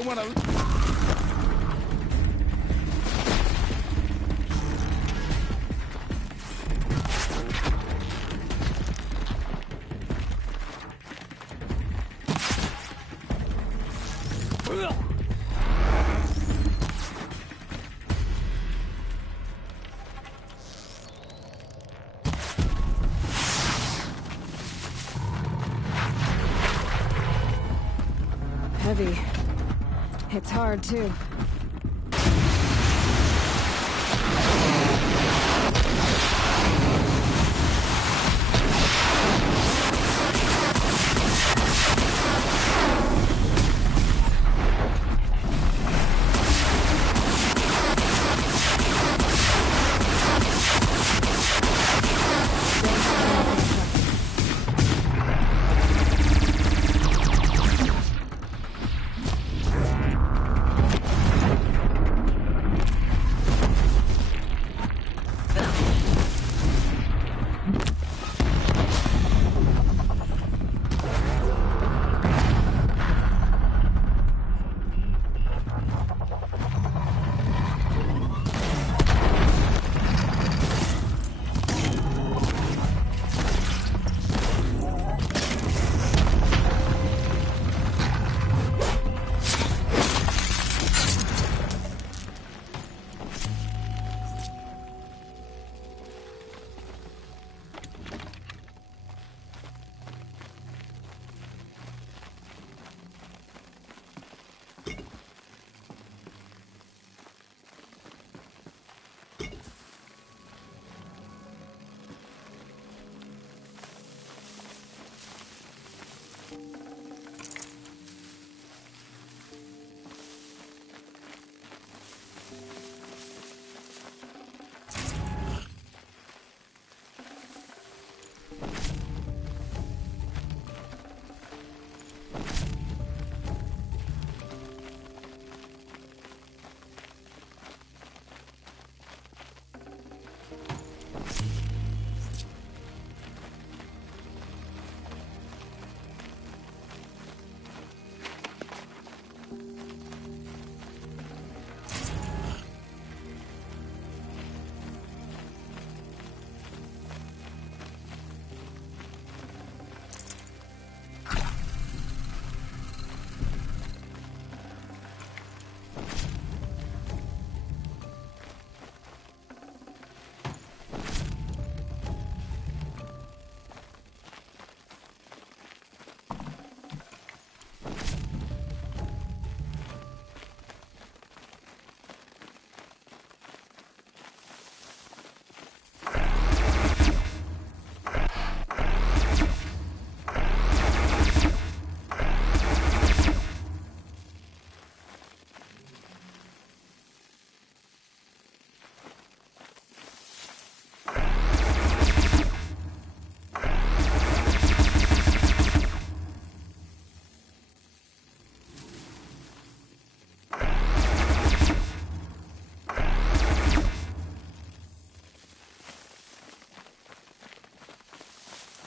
you wanna... Heavy. It's hard, too.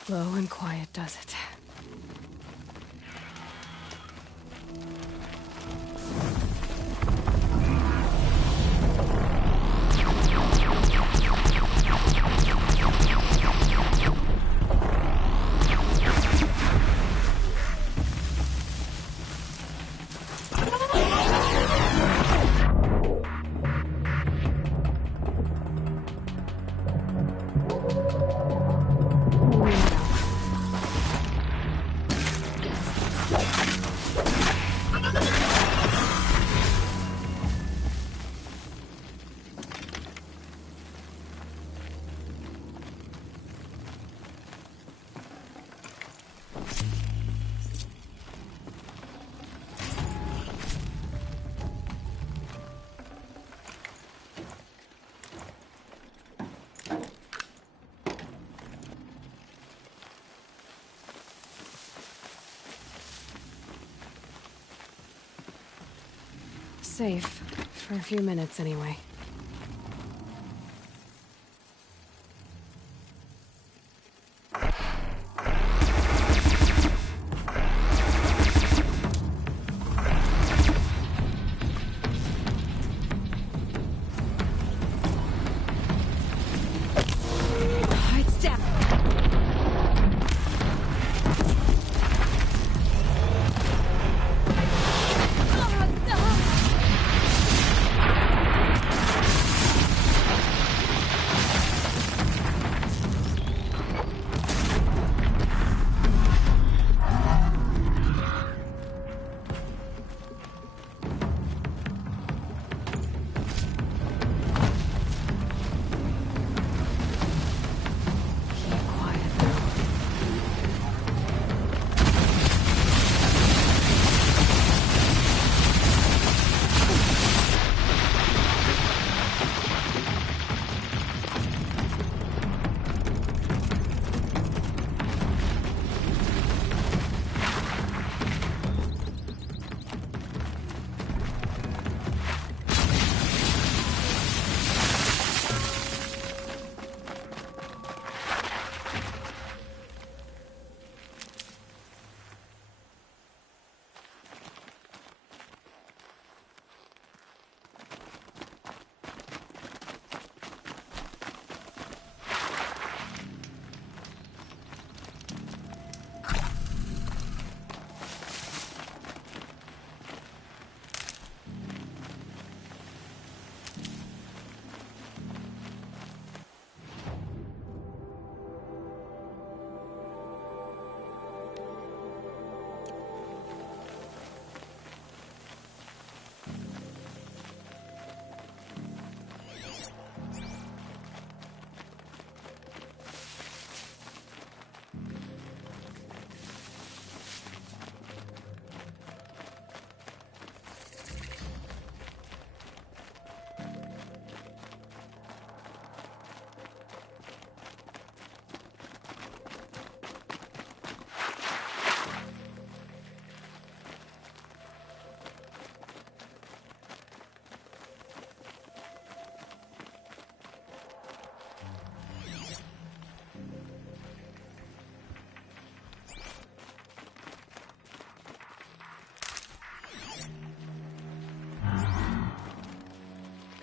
Slow and quiet does it. Safe. For a few minutes, anyway.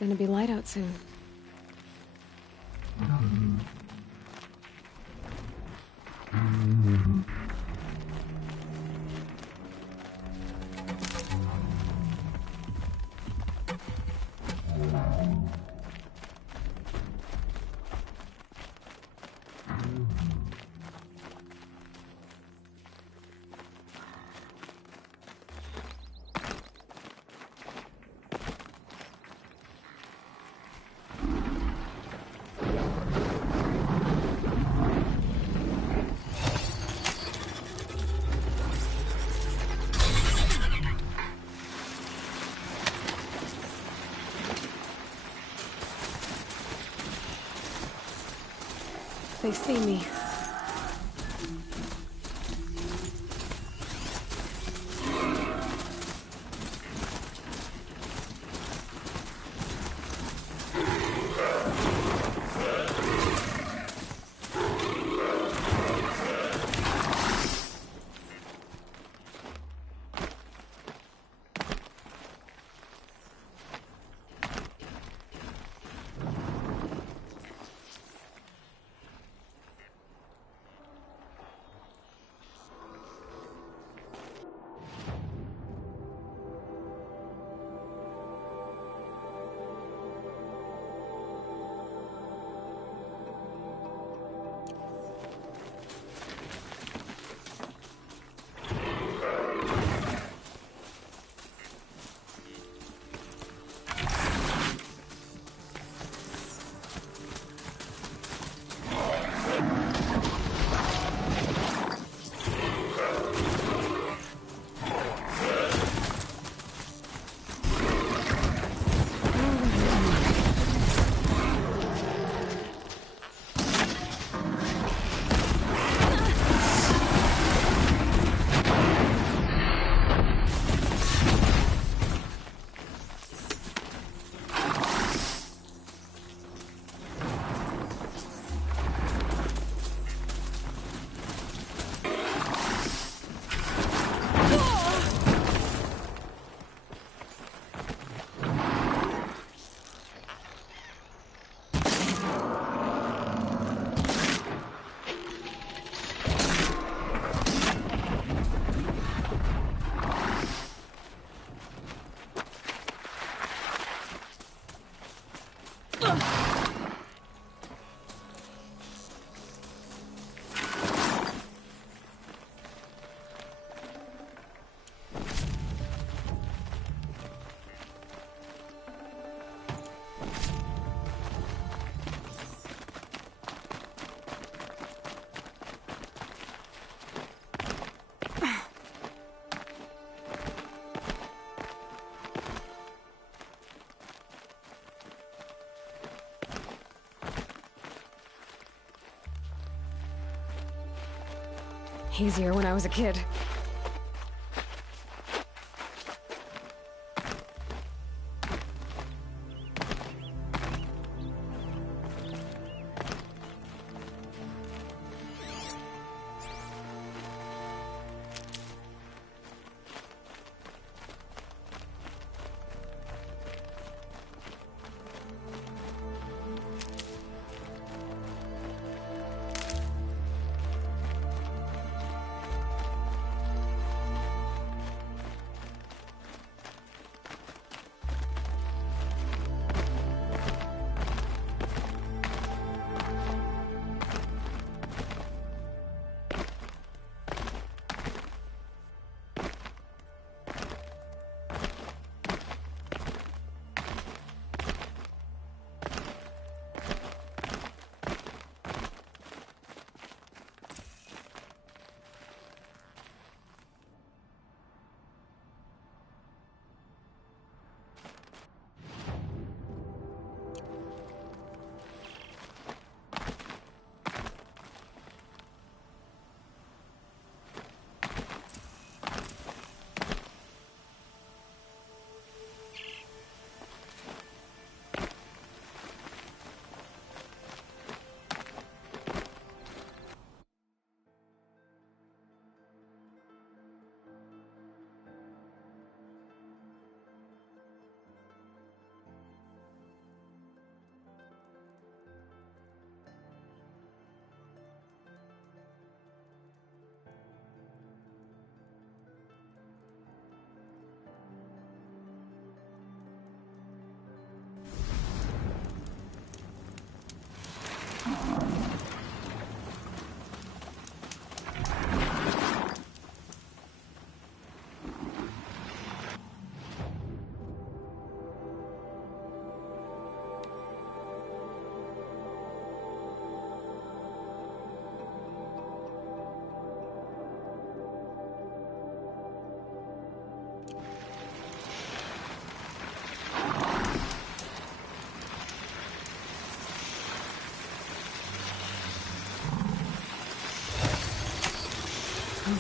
gonna be light out soon. They see me. Easier when I was a kid.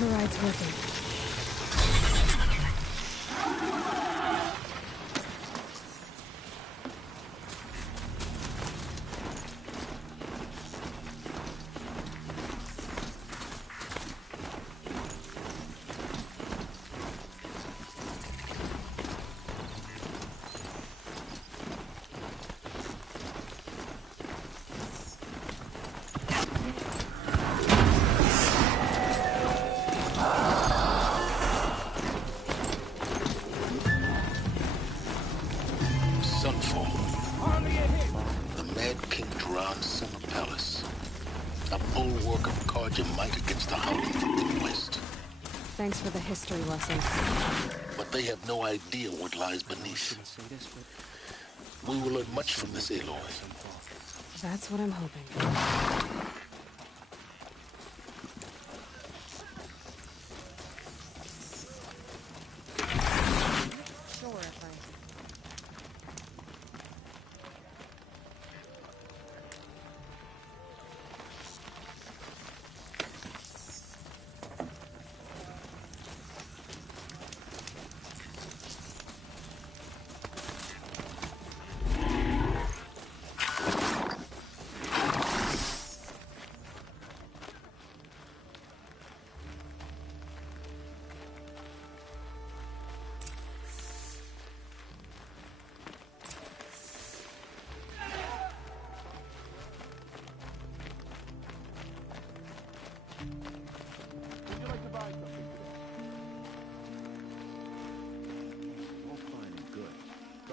override's working. Sunfall. The Mad King Duran's summer palace. A bulwark of Carja might against the howling from the west. Thanks for the history lesson. But they have no idea what lies beneath. We will learn much from this, Aloy. That's what I'm hoping.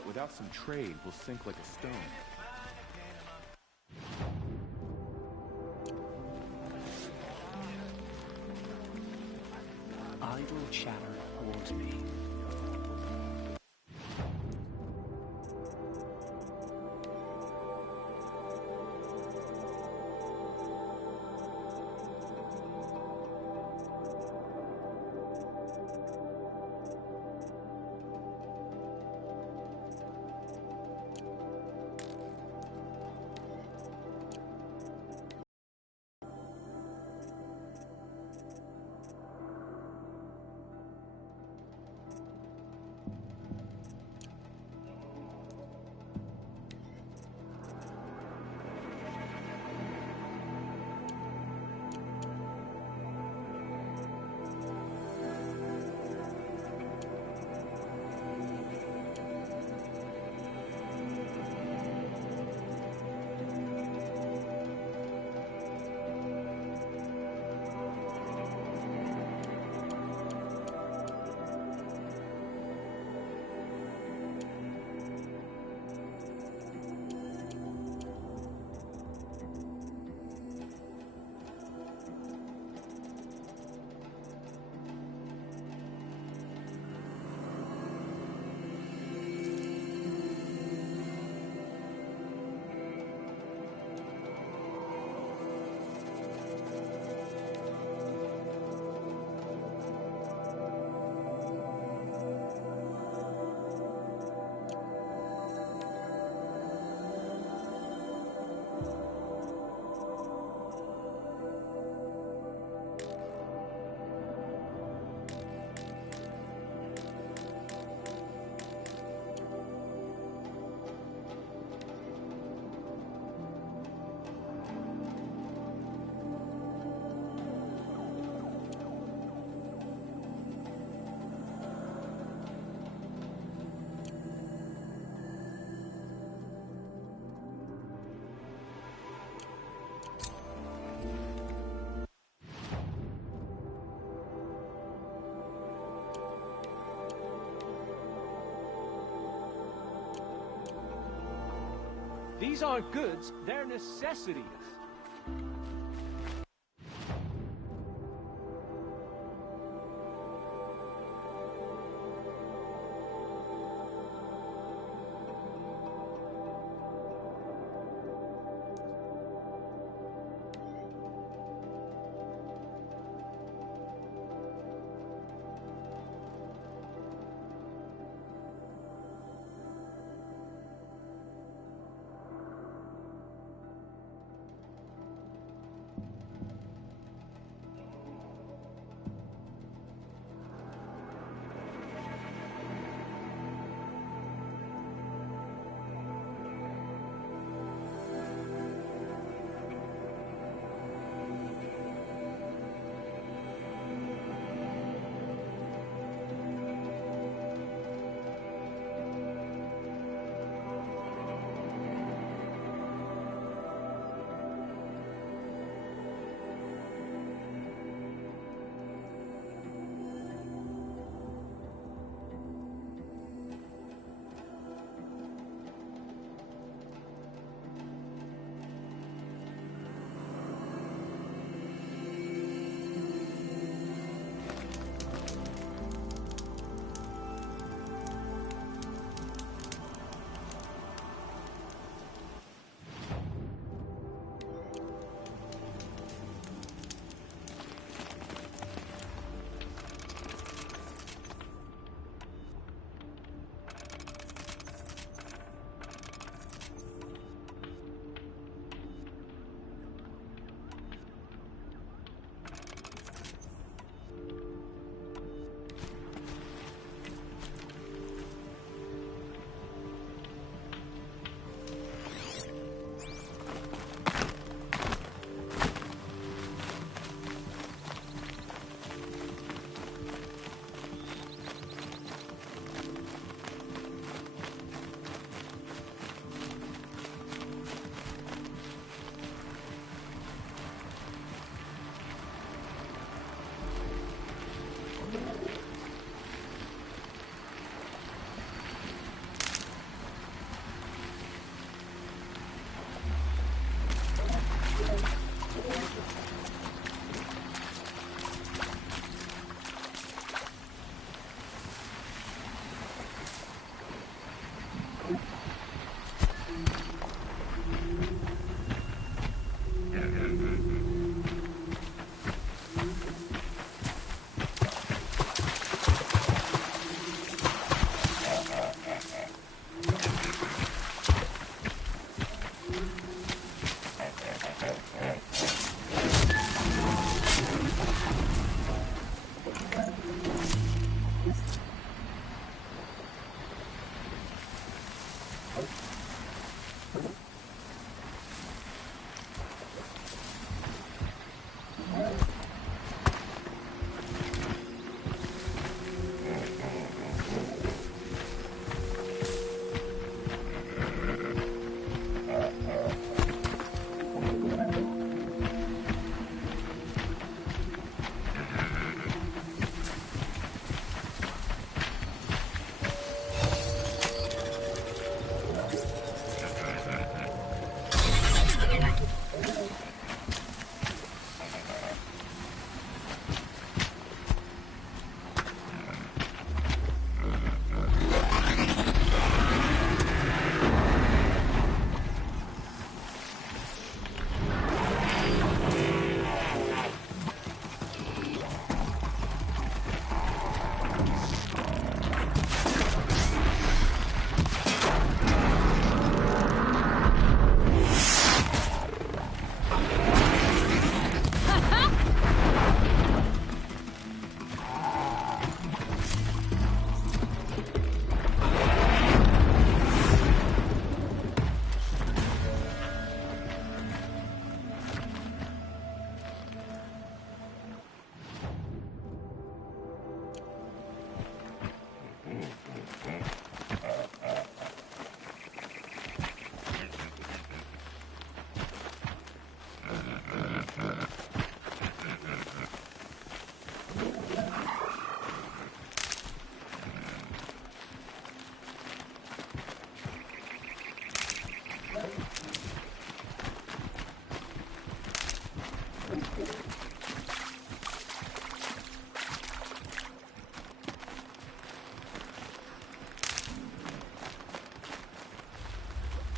Without some trade, we'll sink like a stone. Idle chatter bores me. These aren't goods, they're necessities.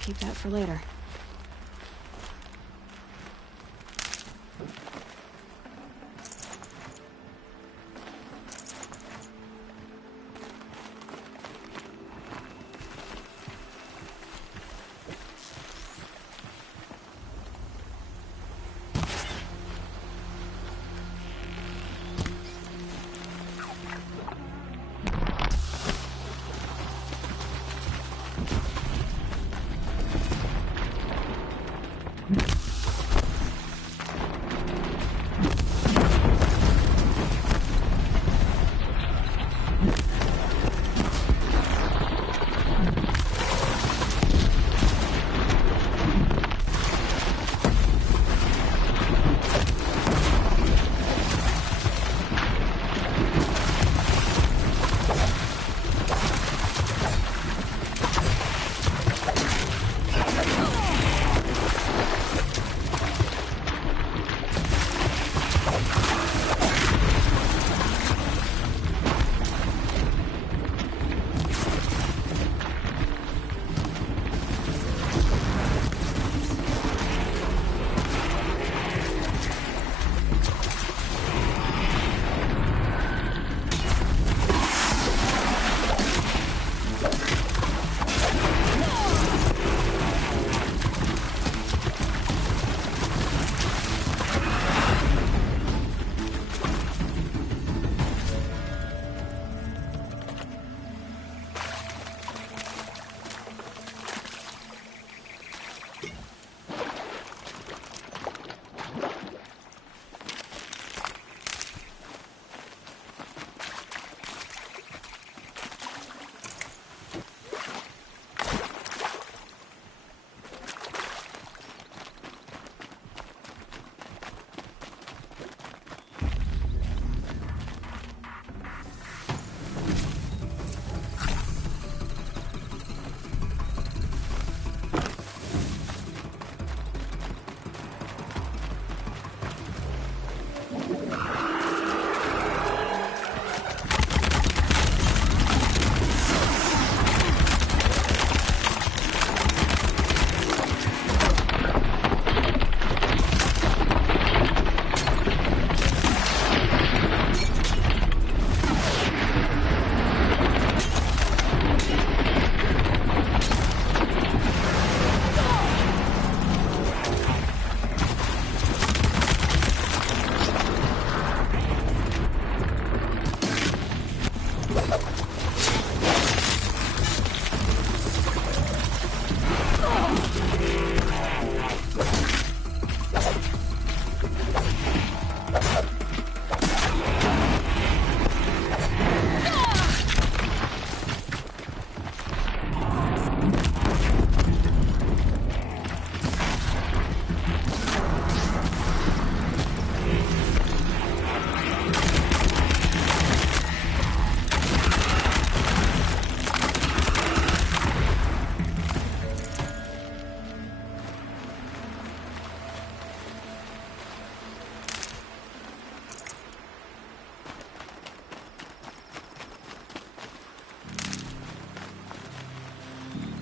keep that for later.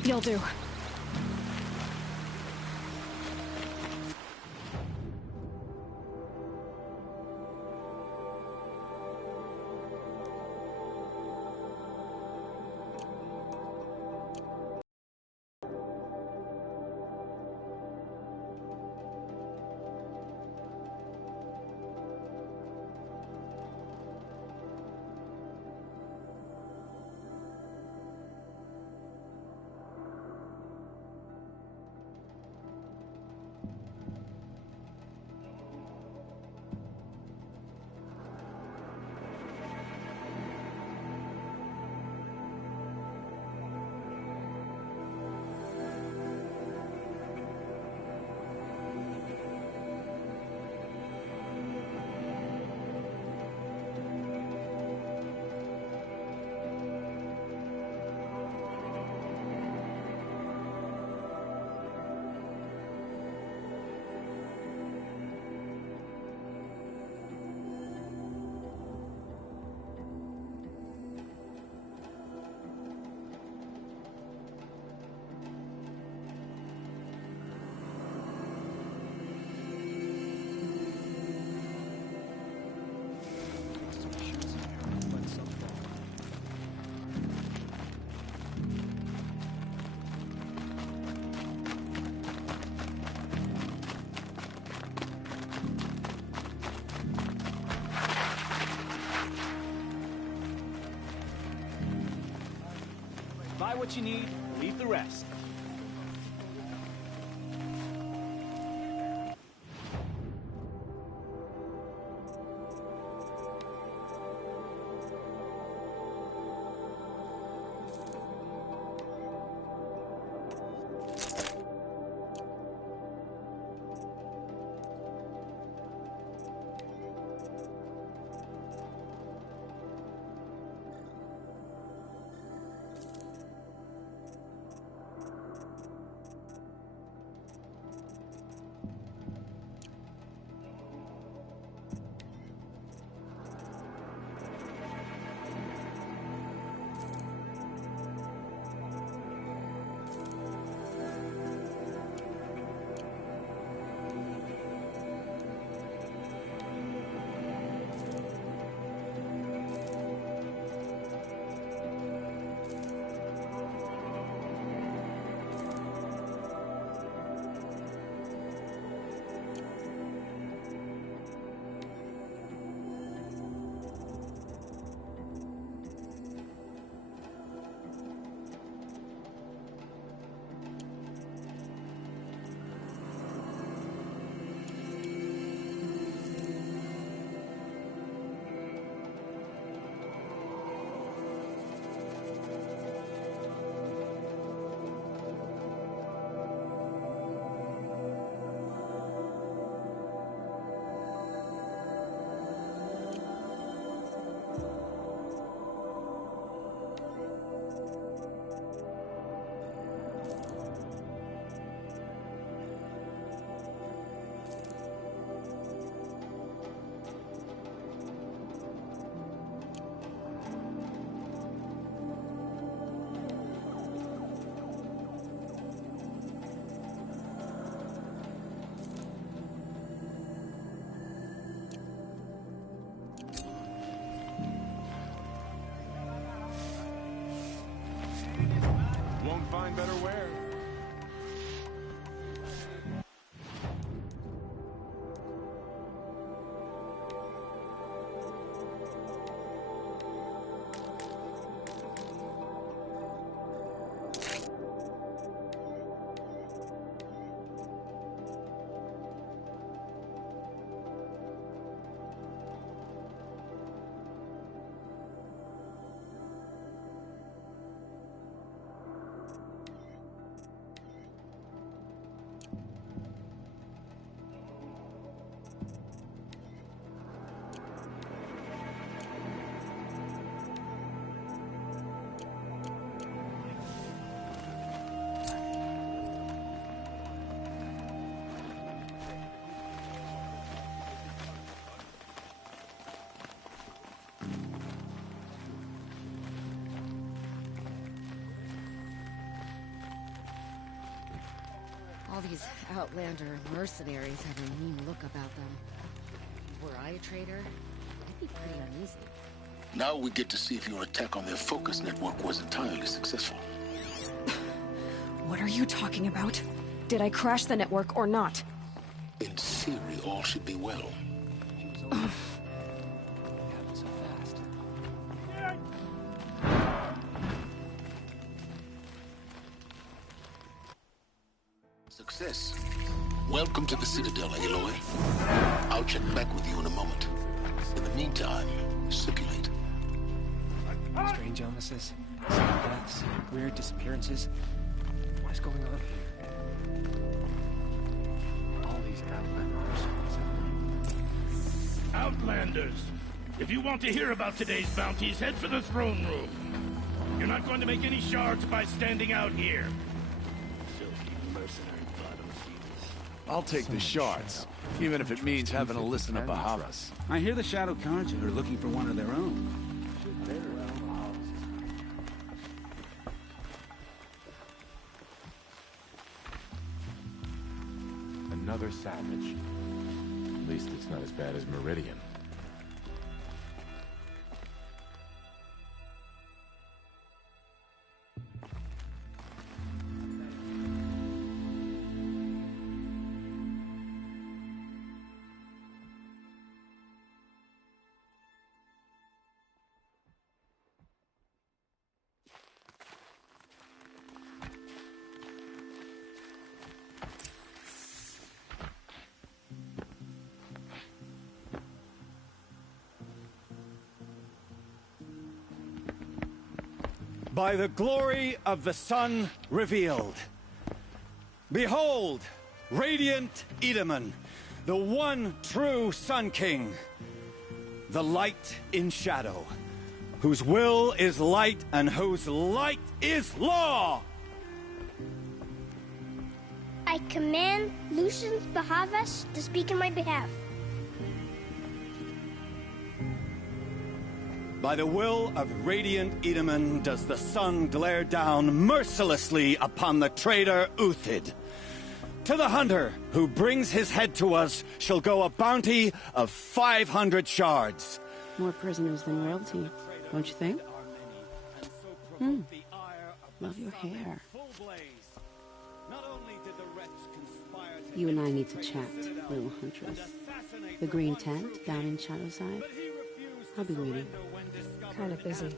You'll do. Buy what you need, leave the rest. Won't find better wear. All these Outlander mercenaries have a mean look about them. Were I a traitor, I'd be pretty uneasy. Now we get to see if your attack on their focus network was entirely successful. What are you talking about? Did I crash the network or not? In theory, all should be well. She was always... happened so fast. Success. Welcome to the Citadel, Aloy. I'll check back with you in a moment. In the meantime, circulate. Strange illnesses, sudden deaths, weird disappearances. What is going on here? All these Outlanders. Outlanders! If you want to hear about today's bounties, head for the throne room. You're not going to make any shards by standing out here. Filthy mercenary bottom feeders. I'll take the shards, even if it means having to listen to Bahavas. I hear the Shadow Carja are looking for one of their own. Another savage. At least it's not as bad as Meridian. by the glory of the sun revealed. Behold, radiant Edaman, the one true Sun King, the light in shadow, whose will is light and whose light is law! I command Lucius Bahavas to speak in my behalf. By the will of radiant Edaman does the sun glare down mercilessly upon the traitor Uthid. To the hunter who brings his head to us shall go a bounty of 500 shards. More prisoners than royalty, don't you think? Love your hair. You and I need to chat, little huntress. The green tent down in Shadowside? I'll be waiting. Kind of busy.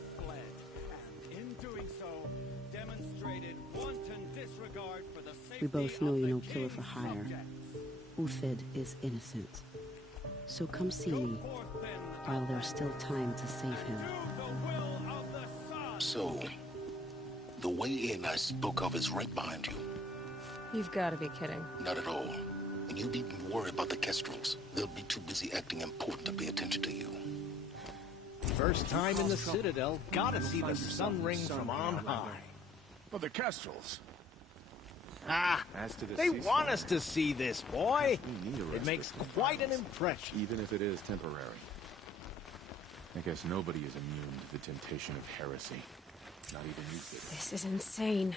We both know you're no killer for hire. Uthid is innocent. So come see me, while there's still time to save him. So, the way in I spoke of is right behind you. You've got to be kidding. Not at all. And you needn't worry about the Kestrels. They'll be too busy acting important to pay attention to you. First time in the Citadel, gotta see the sun ring from on high. But the Kestrels. Ah, As to the they ceasefire, want us to see this, boy. we need a It makes respite from quite an violence, impression. even if it is temporary. I guess nobody is immune to the temptation of heresy. Not even you, Kid. This is insane.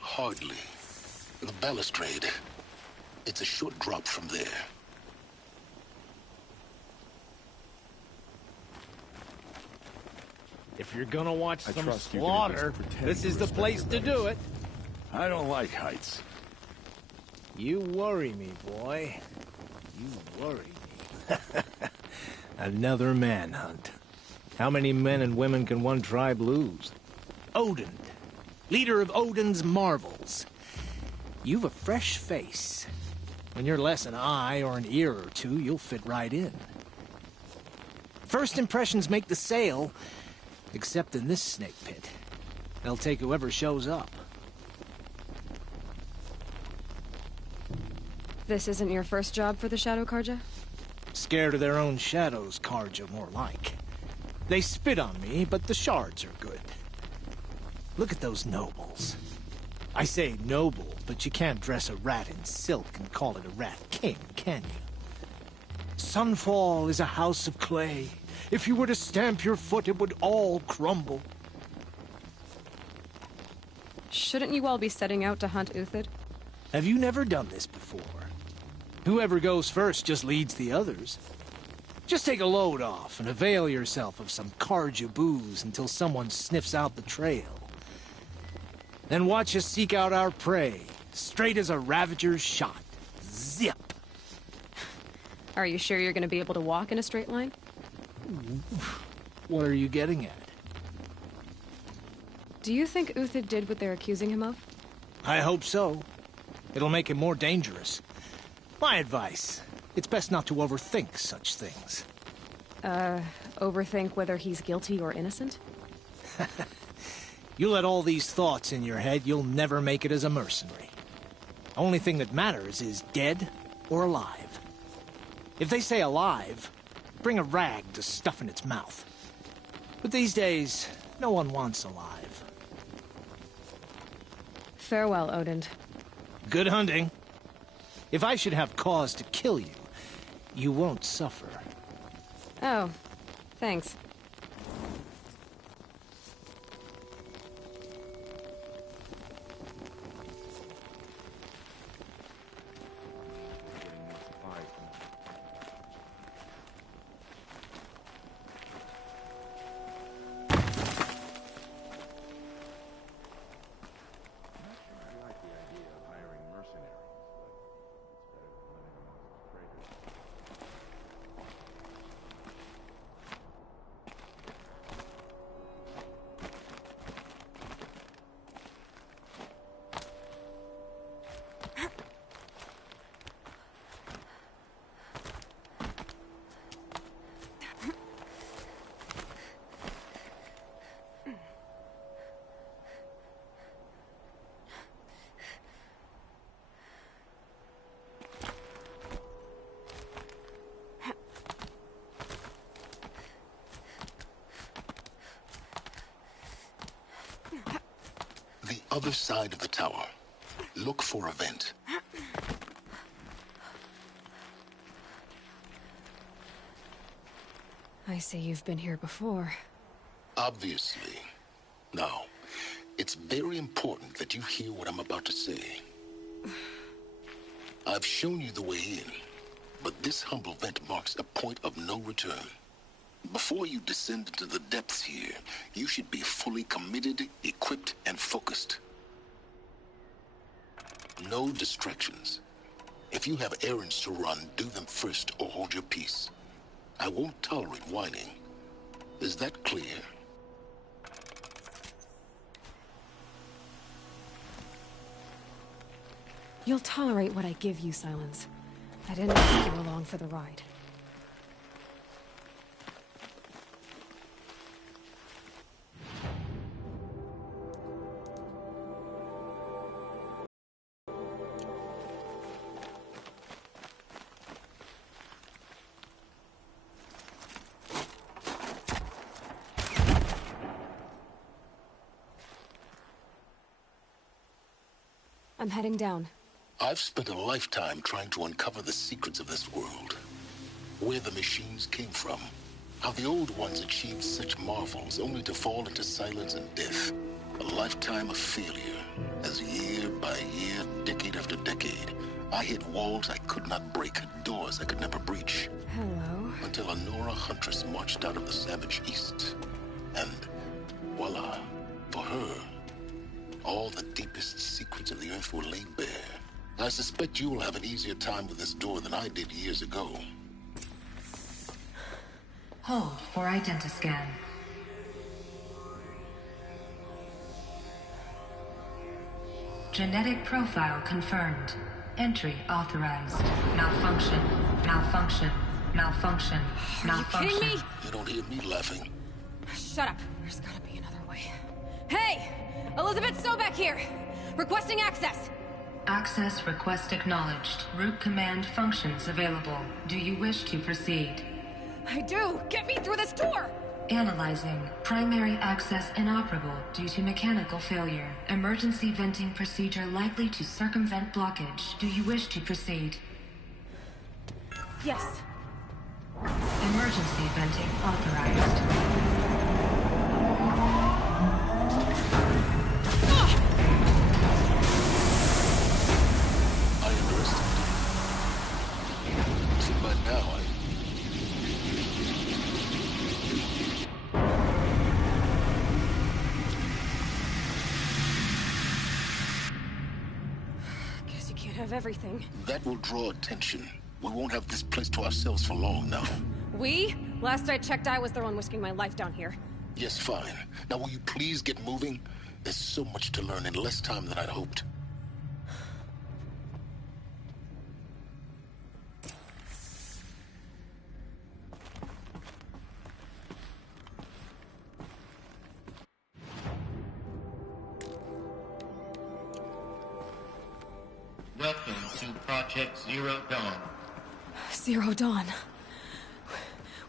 Hardly. The balustrade. It's a short drop from there. If you're gonna watch I some trust you can at least slaughter, pretend this you is the respect place your to do limits. it. I don't like heights. You worry me, boy. You worry me. Another manhunt. How many men and women can one tribe lose? Odin, leader of Odin's marvels. You've a fresh face. When you're less an eye or an ear or two, you'll fit right in. First impressions make the sale, except in this snake pit. They'll take whoever shows up. This isn't your first job for the Shadow Karja? Scared of their own shadows, Karja, more like. They spit on me, but the shards are good. Look at those nobles. I say noble, but you can't dress a rat in silk and call it a rat king, can you? Sunfall is a house of clay. If you were to stamp your foot, it would all crumble. Shouldn't you all be setting out to hunt Uthid? Have you never done this before? Whoever goes first just leads the others. Just take a load off and avail yourself of some Karja booze until someone sniffs out the trail. Then watch us seek out our prey, straight as a Ravager's shot. Zip! Are you sure you're going to be able to walk in a straight line? What are you getting at? Do you think Uthid did what they're accusing him of? I hope so. It'll make him more dangerous. My advice, it's best not to overthink such things. Overthink whether he's guilty or innocent? You let all these thoughts in your head, you'll never make it as a mercenary. Only thing that matters is dead or alive. If they say alive, bring a rag to stuff in its mouth. But these days, no one wants alive. Farewell, Odin. Good hunting. If I should have cause to kill you, you won't suffer. Oh, thanks. The other side of the tower. Look for a vent. I see you've been here before. Obviously. Now, it's very important that you hear what I'm about to say. I've shown you the way in, but this humble vent marks a point of no return. Before you descend into the depths here, you should be fully committed, equipped, and focused. No distractions. If you have errands to run, do them first or hold your peace. I won't tolerate whining. Is that clear? You'll tolerate what I give you, Silence. I didn't ask you along for the ride. I'm heading down. I've spent a lifetime trying to uncover the secrets of this world. Where the machines came from. How the old ones achieved such marvels only to fall into silence and death. A lifetime of failure. As year by year, decade after decade, I hit walls I could not break, doors I could never breach. Hello. Until a Nora huntress marched out of the savage east. And voila, for her, all the deepest secrets of the earth were laid bare. I suspect you will have an easier time with this door than I did years ago. Hold for identiscan. Genetic profile confirmed. Entry authorized. Malfunction. Malfunction. Malfunction. Malfunction. Are you kidding me? You don't hear me laughing. Shut up. There's gotta be another way. Hey! Elizabeth Sobek here! Requesting access! Access request acknowledged. Root command functions available. Do you wish to proceed? I do! Get me through this door! Analyzing. Primary access inoperable due to mechanical failure. Emergency venting procedure likely to circumvent blockage. Do you wish to proceed? Yes. Emergency venting authorized. Everything. That will draw attention. We won't have this place to ourselves for long now. We? Last I checked, I was the one risking my life down here. Yes, fine. Now will you please get moving? There's so much to learn in less time than I'd hoped. Welcome to Project Zero Dawn. Zero Dawn.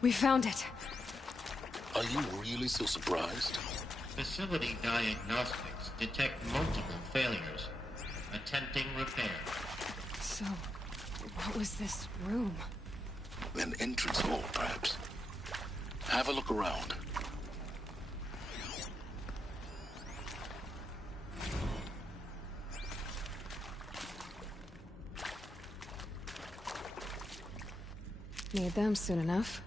We found it. Are you really so surprised? Facility diagnostics detect multiple failures. Attempting repair. So, what was this room? An entrance hall, perhaps. Have a look around. Need them soon enough.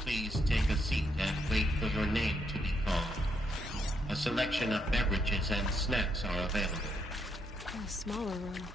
Please take a seat and wait for your name to be called. A selection of beverages and snacks are available. A smaller room.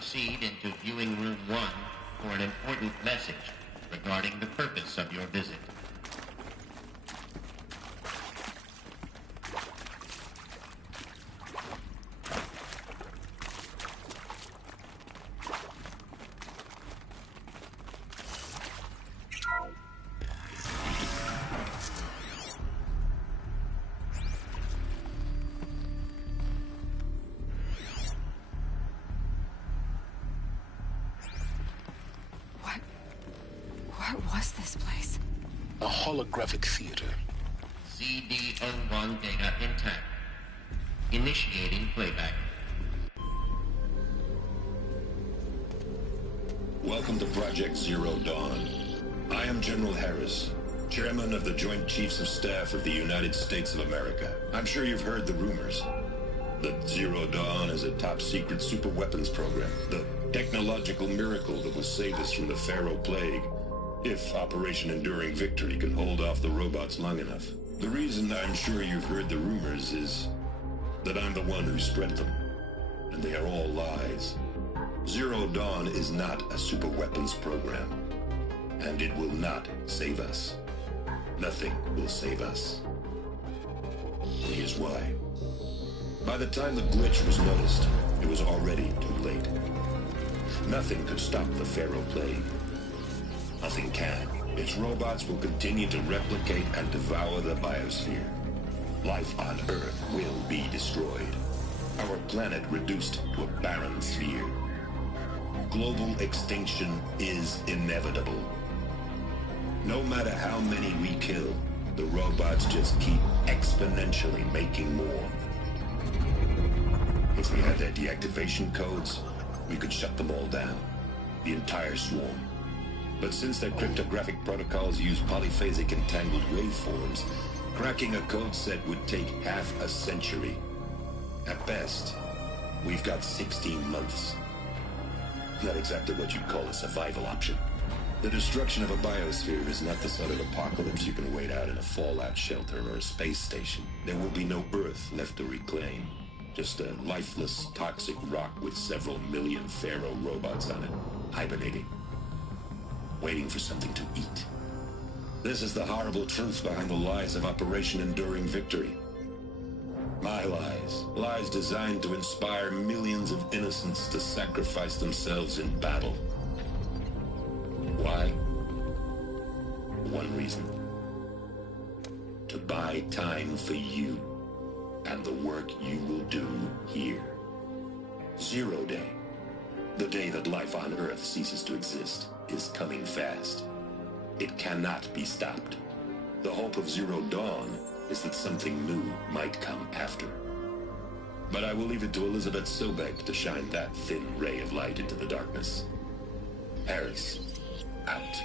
proceed into viewing room 1 for an important message regarding the purpose of your visit. What was this place? A holographic theater. CD01 data intact. Initiating playback. Welcome to Project Zero Dawn. I am General Harris, Chairman of the Joint Chiefs of Staff of the United States of America. I'm sure you've heard the rumors that Zero Dawn is a top-secret superweapons program, the technological miracle that will save us from the Pharaoh Plague, if Operation Enduring Victory can hold off the robots long enough. The reason I'm sure you've heard the rumors is that I'm the one who spread them, and they are all lies. Zero Dawn is not a superweapons program, and it will not save us. Nothing will save us. Here's why. By the time the glitch was noticed, it was already too late. Nothing could stop the Pharaoh Plague. Nothing can. Its robots will continue to replicate and devour the biosphere. Life on Earth will be destroyed. Our planet reduced to a barren sphere. Global extinction is inevitable. No matter how many we kill, the robots just keep exponentially making more. If we had their deactivation codes, we could shut them all down. The entire swarm. But since their cryptographic protocols use polyphasic entangled waveforms, cracking a code set would take half a century. At best, we've got 16 months. Not exactly what you'd call a survival option. The destruction of a biosphere is not the sort of apocalypse you can wait out in a fallout shelter or a space station. There will be no Earth left to reclaim. Just a lifeless, toxic rock with several million Pharaoh robots on it, hibernating. Waiting for something to eat. This is the horrible truth behind the lies of Operation Enduring Victory. My lies. Lies designed to inspire millions of innocents to sacrifice themselves in battle. Why? One reason. To buy time for you and the work you will do here. Zero Day. The day that life on Earth ceases to exist is coming fast. It cannot be stopped. The hope of Zero Dawn is that something new might come after. But I will leave it to Elizabeth Sobek to shine that thin ray of light into the darkness. Harris, out.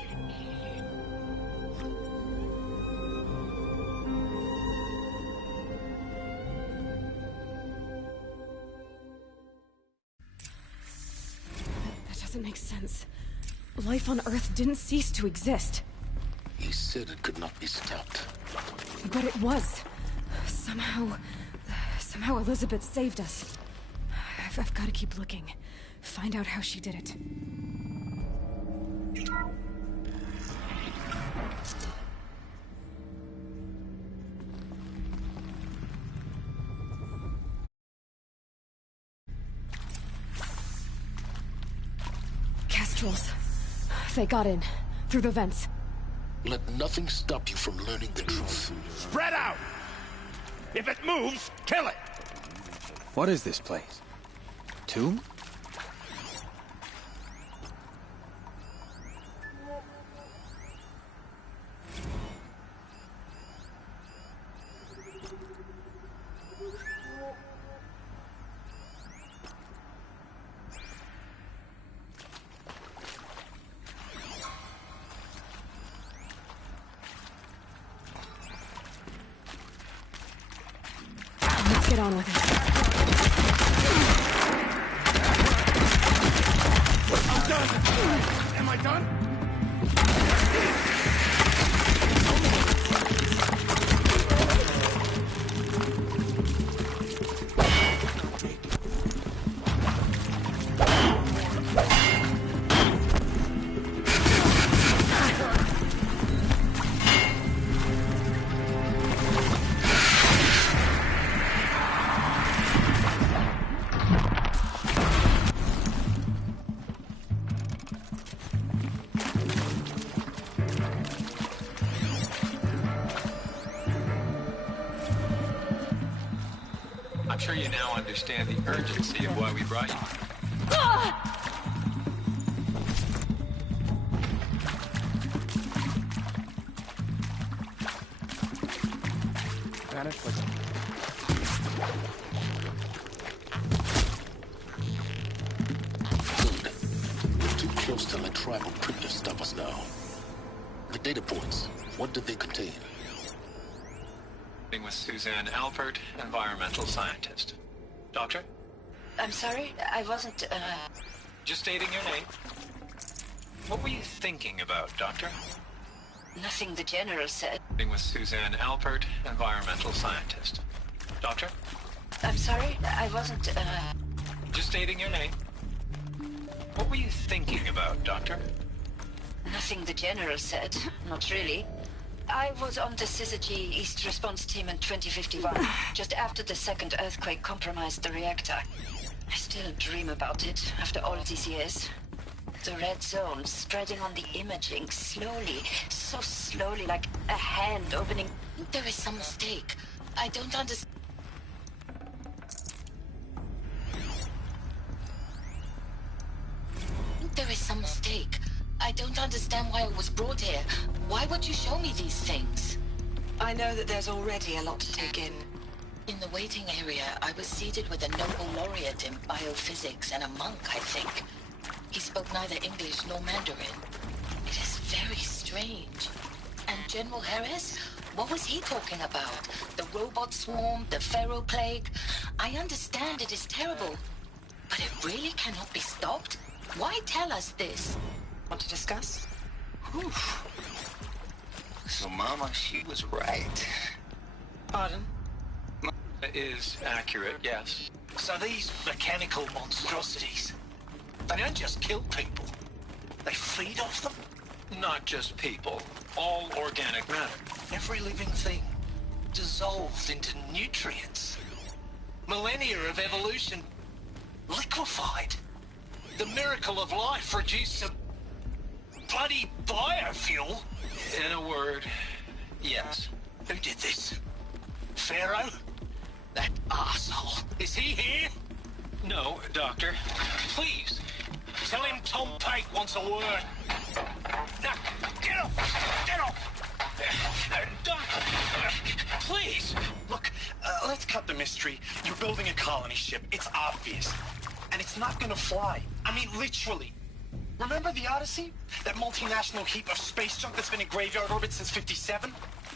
That doesn't make sense. Life on Earth didn't cease to exist. He said it could not be stopped. But it was. Somehow Elizabeth saved us. I've got to keep looking. Find out how she did it. Kestrels. They got in. Through the vents. Let nothing stop you from learning the truth. Spread out! If it moves, kill it! What is this place? Tomb? Let's get on with it. I'm done! Am I done? sure you now understand the urgency of why we brought you. Vanished like We're too close to the tribal print to stop us now. The data points, what did they contain? With Suzanne Alpert, environmental scientist. Doctor? I'm sorry, I wasn't, Just stating your name. What were you thinking about, Doctor? Nothing the General said. With Suzanne Alpert, environmental scientist. Doctor? I'm sorry, I wasn't, Just stating your name. What were you thinking about, Doctor? Nothing the General said. Not really. I was on the Syzygy East Response Team in 2051, just after the second earthquake compromised the reactor. I still dream about it, after all these years. The red zone spreading on the imaging, slowly, so slowly, like a hand opening. There is some mistake. I don't understand. There is some mistake. I don't understand why I was brought here. Why would you show me these things? I know that there's already a lot to take in. In the waiting area, I was seated with a Nobel laureate in biophysics and a monk, I think. He spoke neither English nor Mandarin. It is very strange. And General Harris? What was he talking about? The robot swarm, the Pharaoh plague? I understand it is terrible, but it really cannot be stopped? Why tell us this? Want to discuss? Whew. So, Mama, she was right. Pardon? That is accurate, yes. So these mechanical monstrosities, they don't just kill people. They feed off them? Not just people. All organic matter. Every living thing dissolved into nutrients. Millennia of evolution liquefied. The miracle of life reduced to bloody biofuel. In a word, yes. Who did this? Pharaoh? That arsehole. Is he here? No, Doctor. Please, tell him Tom Pate wants a word. Now, get off! Get off! Please! Look, let's cut the mystery. You're building a colony ship. It's obvious. And it's not gonna fly. I mean, literally. Remember the Odyssey? That multinational heap of space junk that's been in graveyard orbit since 57?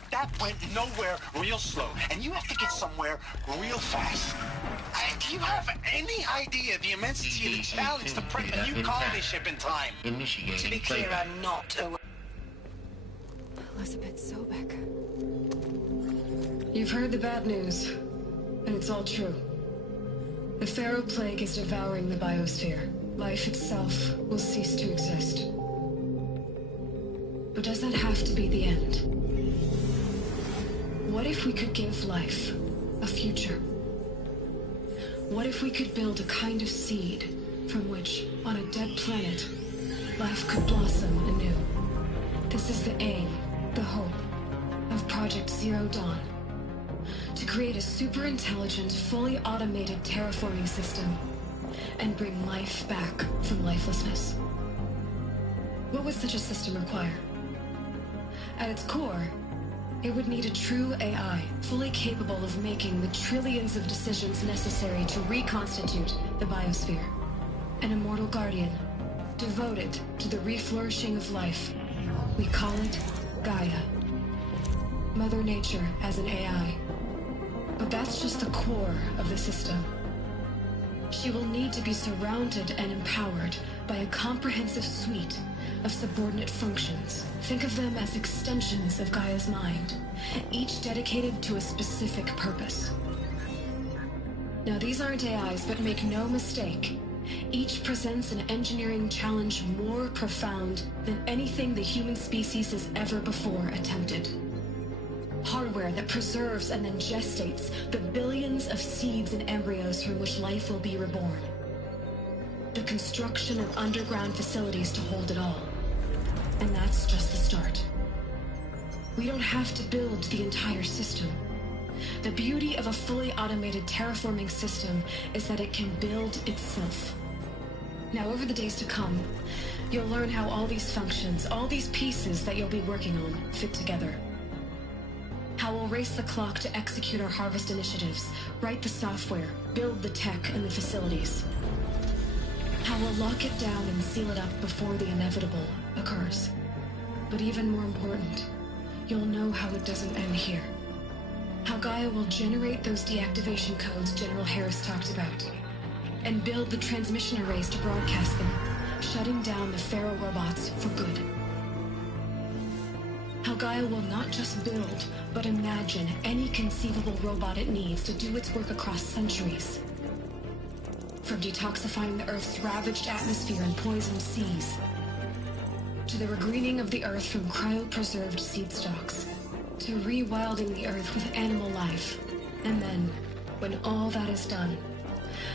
That went nowhere real slow. And you have to get somewhere real fast. Do you have any idea the immensity of the challenge to prep a new colony ship in time? To be clear, I'm not aware. Elizabeth Sobek. You've heard the bad news, and it's all true. The Pharaoh plague is devouring the biosphere. Life itself will cease to exist. But does that have to be the end? What if we could give life a future? What if we could build a kind of seed from which, on a dead planet, life could blossom anew? This is the aim, the hope, of Project Zero Dawn. To create a super-intelligent, fully automated terraforming system and bring life back from lifelessness. What would such a system require? At its core, it would need a true AI, fully capable of making the trillions of decisions necessary to reconstitute the biosphere. An immortal guardian, devoted to the reflourishing of life. We call it Gaia. Mother Nature as an AI. But that's just the core of the system. She will need to be surrounded and empowered by a comprehensive suite of subordinate functions. Think of them as extensions of Gaia's mind, each dedicated to a specific purpose. Now, these aren't AIs, but make no mistake, each presents an engineering challenge more profound than anything the human species has ever before attempted. Hardware that preserves and then gestates the billions of seeds and embryos from which life will be reborn. The construction of underground facilities to hold it all. And that's just the start. We don't have to build the entire system. The beauty of a fully automated terraforming system is that it can build itself. Now, over the days to come, you'll learn how all these functions, all these pieces that you'll be working on, fit together. How we'll race the clock to execute our harvest initiatives, write the software, build the tech and the facilities. How we'll lock it down and seal it up before the inevitable occurs. But even more important, you'll know how it doesn't end here. How Gaia will generate those deactivation codes General Harris talked about, and build the transmission arrays to broadcast them, shutting down the Pharaoh robots for good. How Gaia will not just build, but imagine any conceivable robot it needs to do its work across centuries. From detoxifying the Earth's ravaged atmosphere and poisoned seas, to the regreening of the Earth from cryopreserved seed stalks, to rewilding the Earth with animal life. And then, when all that is done,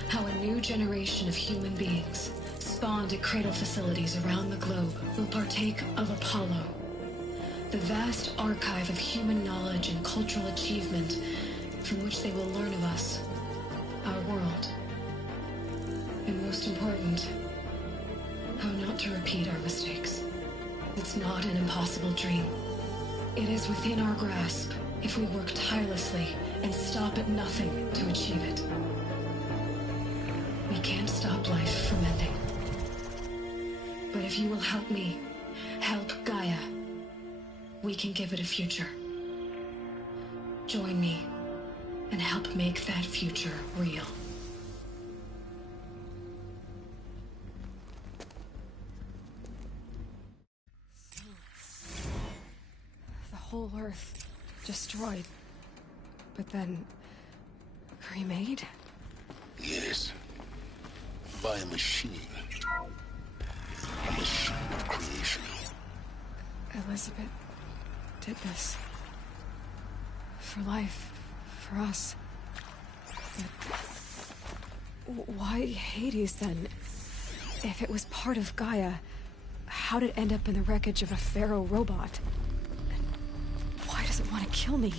how a new generation of human beings, spawned at cradle facilities around the globe, will partake of Apollo, the vast archive of human knowledge and cultural achievement from which they will learn of us, our world. And most important, how not to repeat our mistakes. It's not an impossible dream. It is within our grasp if we work tirelessly and stop at nothing to achieve it. We can't stop life from ending. But if you will help me, help Gaia, we can give it a future. Join me and help make that future real. The whole Earth destroyed, but then remade? Yes. By a machine. A machine of creation. Elizabeth did this. For life. For us. But why Hades, then? If it was part of Gaia, how'd it end up in the wreckage of a Pharaoh robot? And why does it want to kill me?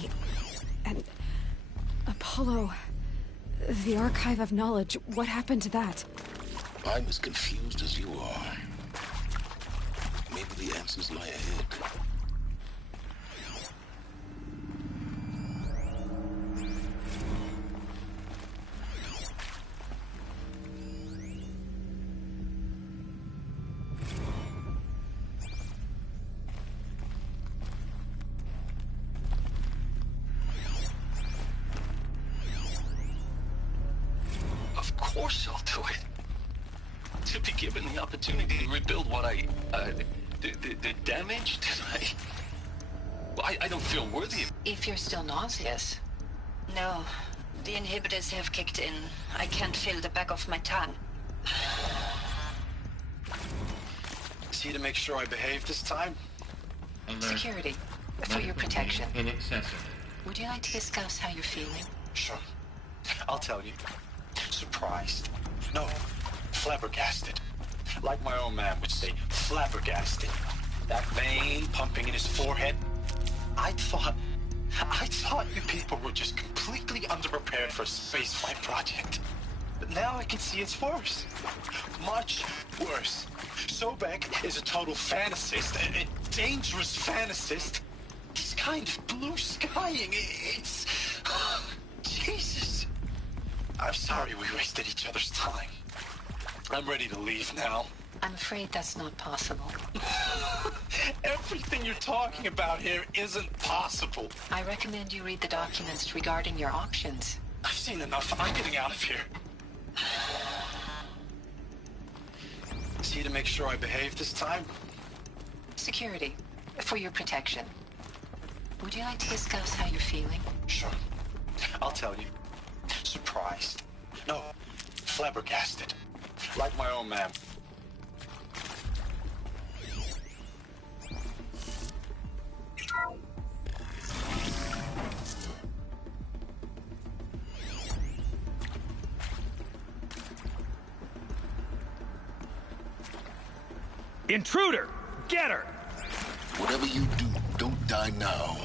And Apollo, the Archive of Knowledge, what happened to that? I'm as confused as you are. Maybe the answers lie ahead. Of course I'll do it. To be given the opportunity to rebuild what the damage that I don't feel worthy of. If you're still nauseous. No, the inhibitors have kicked in. I can't feel the back of my tongue. See to make sure I behave this time? Security, for your protection. Inaccessible. Would you like to discuss how you're feeling? Sure. I'll tell you. Surprised. No, flabbergasted. Like my own man would say, flabbergasted. That vein pumping in his forehead. I thought you people were just completely underprepared for a spaceflight project. But now I can see it's worse. Much worse. Sobek is a total fantasist, a dangerous fantasist. This kind of blue skying, it's... Jesus. I'm sorry we wasted each other's time. I'm ready to leave now. I'm afraid that's not possible. Everything you're talking about here isn't possible. I recommend you read the documents regarding your options. I've seen enough. I'm getting out of here. See to make sure I behave this time? Security, for your protection. Would you like to discuss how you're feeling? Sure. I'll tell you. Surprised. No, flabbergasted. Like my own man. Intruder! Get her! Whatever you do, don't die now.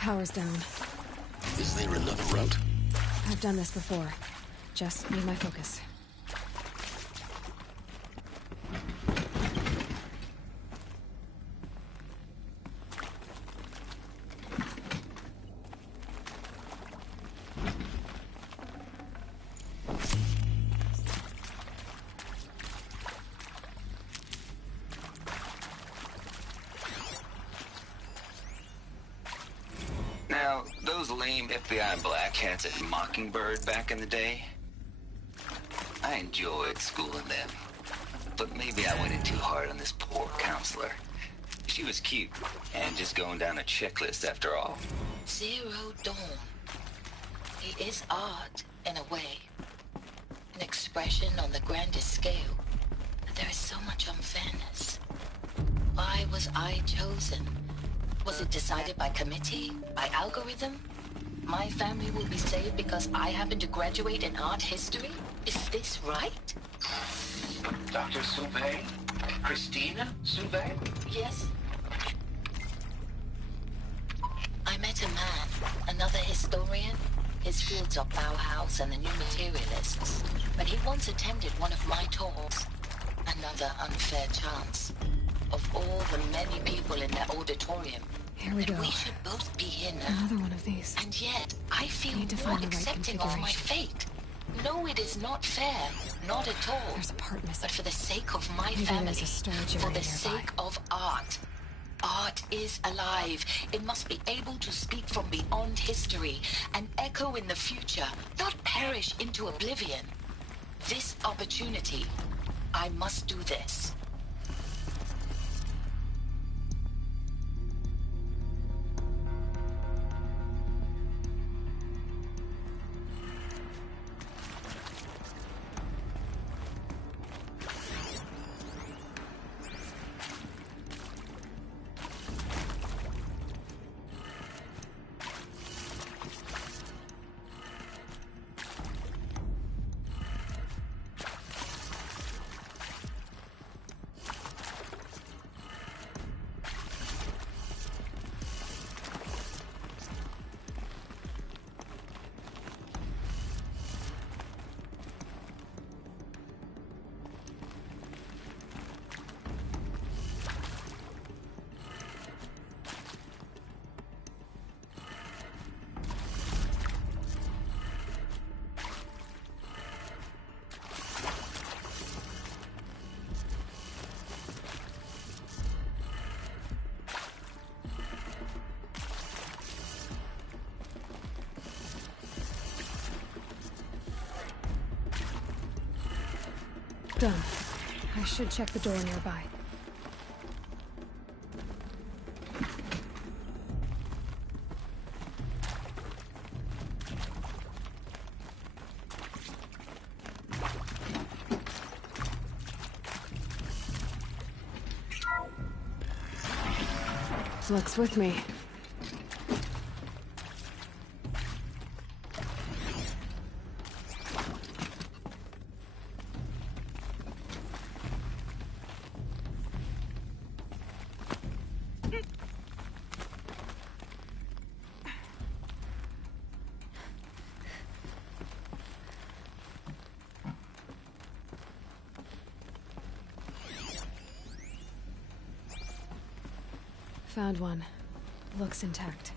Power's down. Is there another route? I've done this before. Just need my focus. Now, those lame FBI black hats at Mockingbird back in the day, I enjoyed schooling them. But maybe I went in too hard on this poor counselor. She was cute, and just going down a checklist after all. Zero Dawn. It is art, in a way. An expression on the grandest scale. But there is so much unfairness. Why was I chosen? Was it decided by committee? By algorithm? My family will be saved because I happen to graduate in art history? Is this right? Dr. Sauvé? Christina Sauvé? Yes. I met a man, another historian. His fields are Bauhaus and the New Materialists. But he once attended one of my talks. Another unfair chance. Of all the many people in that auditorium, here we go. We should both be here now. Another one of these. And yet, I feel more accepting of my fate. No, it is not fair. Not at all. There's a part missing. But for the sake of my Maybe family, there's a storage area for the nearby. sake of art. Art is alive. It must be able to speak from beyond history and echo in the future, not perish into oblivion. This opportunity, I must do this. Done. I should check the door nearby. Looks with me. Found one. Looks intact.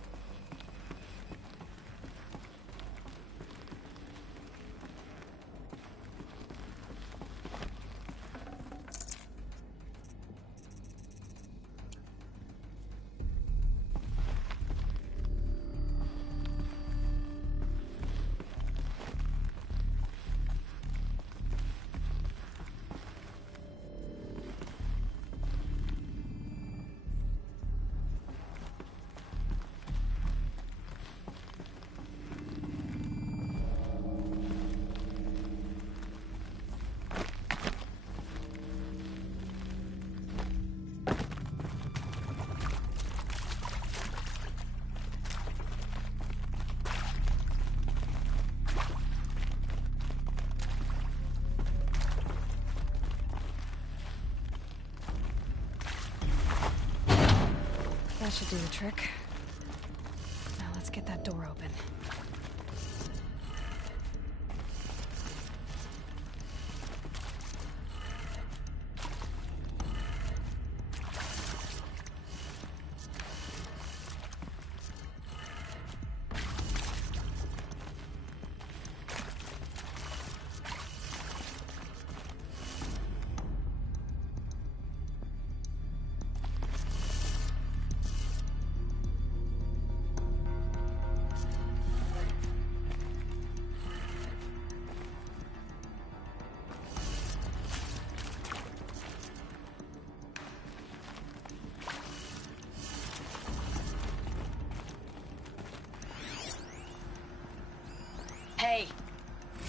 That should do the trick. get that door open. Hey,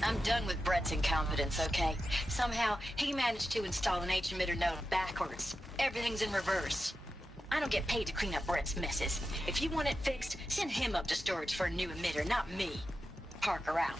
I'm done with Brett's incompetence, okay? Somehow, he managed to install an H-emitter node backwards. Everything's in reverse. I don't get paid to clean up Brett's messes. If you want it fixed, send him up to storage for a new emitter, not me. Parker out.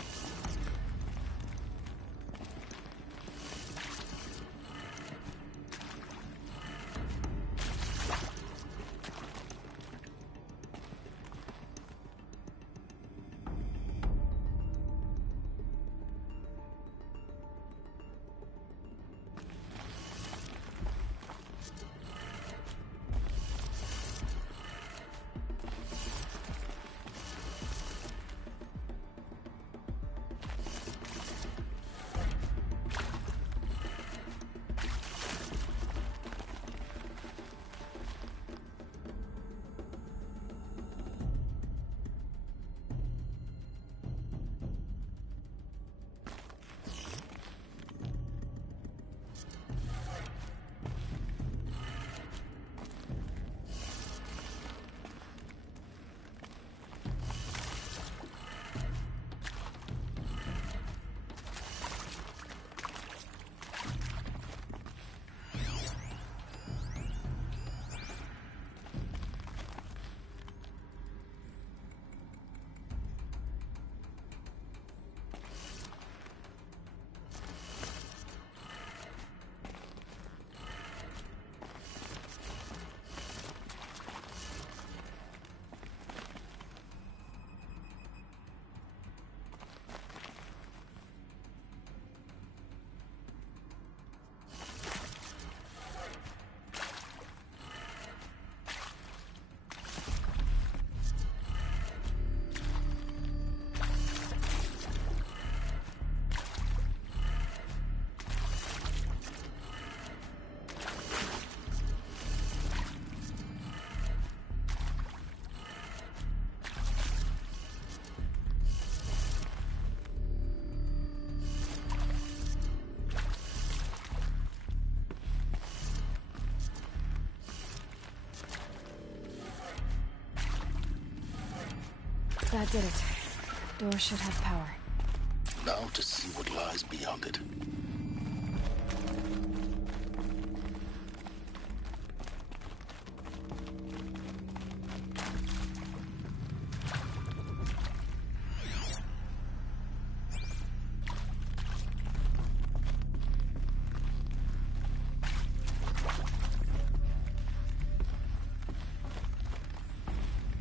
That did it. Door should have power. Now to see what lies beyond it.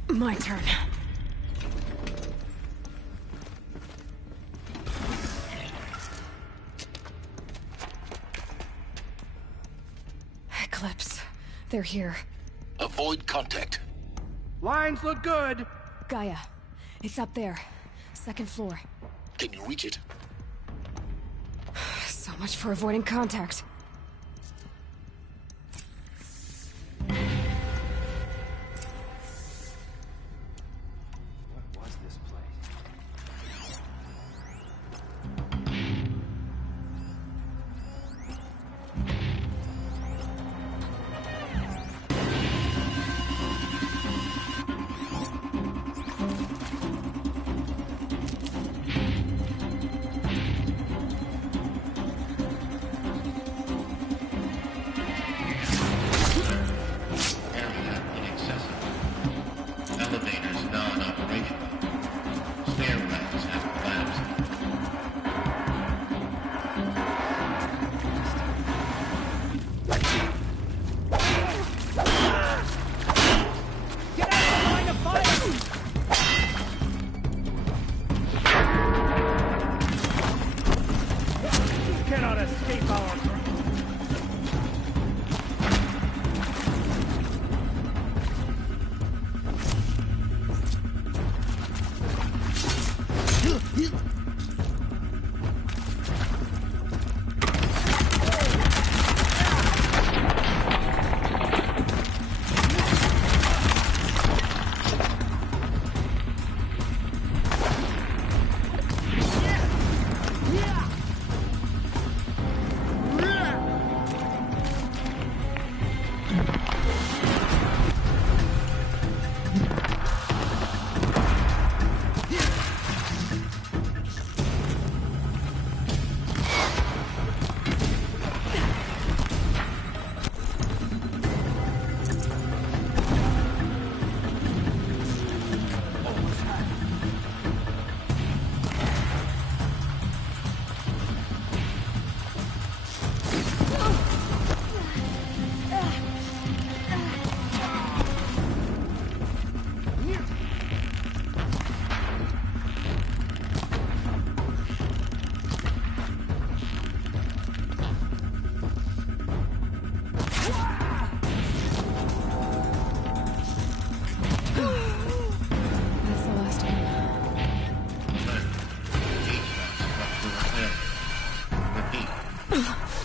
My turn. Eclipse. They're here. Avoid contact. Lines look good. Gaia. It's up there. Second floor. Can you reach it? So much for avoiding contact. What was this place?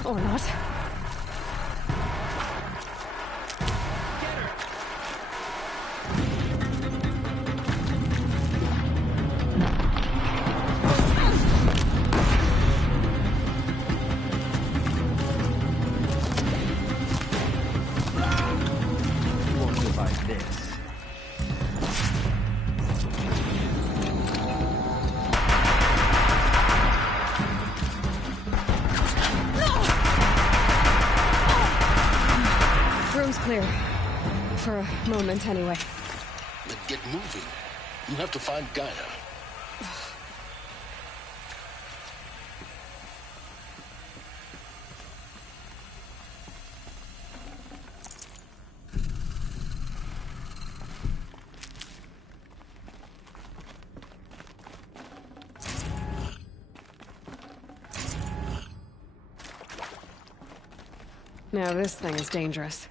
Or not. You won't survive this. Room's clear. For a moment, anyway. Then get moving. You have to find Gaia. Now this thing is dangerous.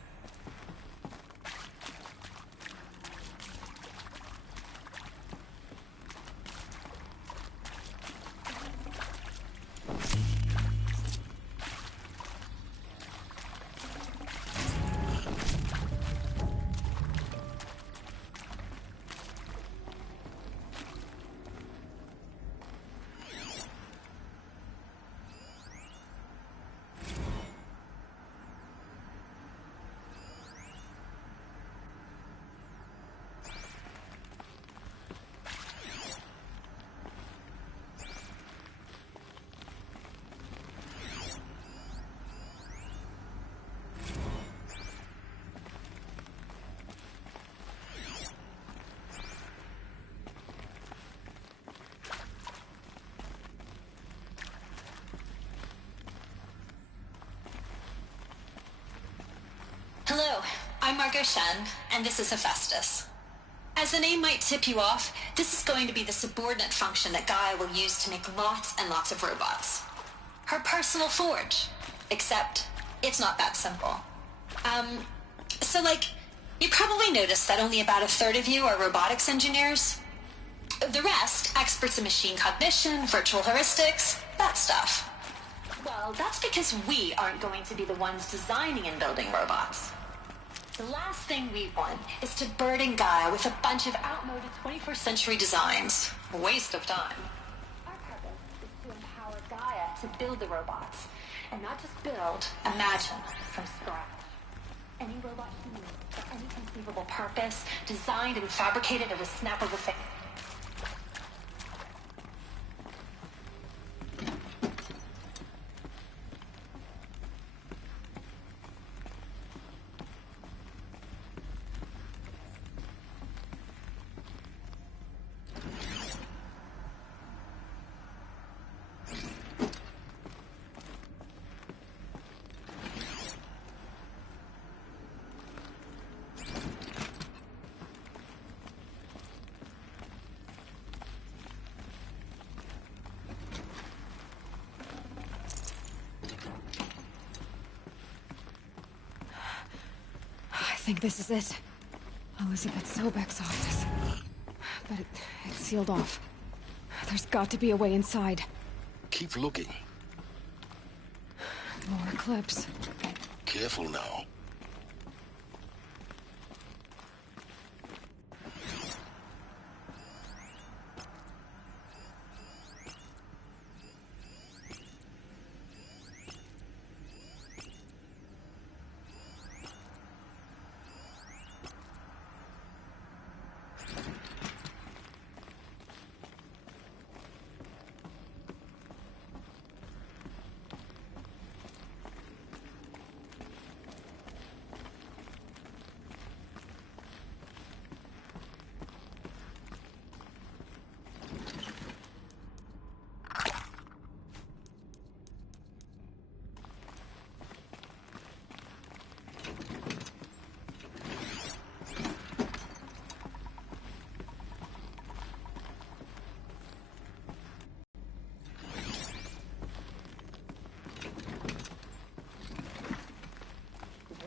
Hello, I'm Margot Shen, and this is Hephaestus. As the name might tip you off, this is going to be the subordinate function that Gaia will use to make lots and lots of robots. Her personal forge. Except, it's not that simple. You probably noticed that only about a third of you are robotics engineers. The rest, experts in machine cognition, virtual heuristics, that stuff. Well, that's because we aren't going to be the ones designing and building robots. The last thing we want is to burden Gaia with a bunch of outmoded 21st century designs. A waste of time. Our purpose is to empower Gaia to build the robots. And not just build, imagine from scratch. Any robot she needs for any conceivable purpose, designed and fabricated at a snap of a finger. I think this is it. Elizabeth Sobek's office. But it's sealed off. There's got to be a way inside. Keep looking. More clips. Careful now.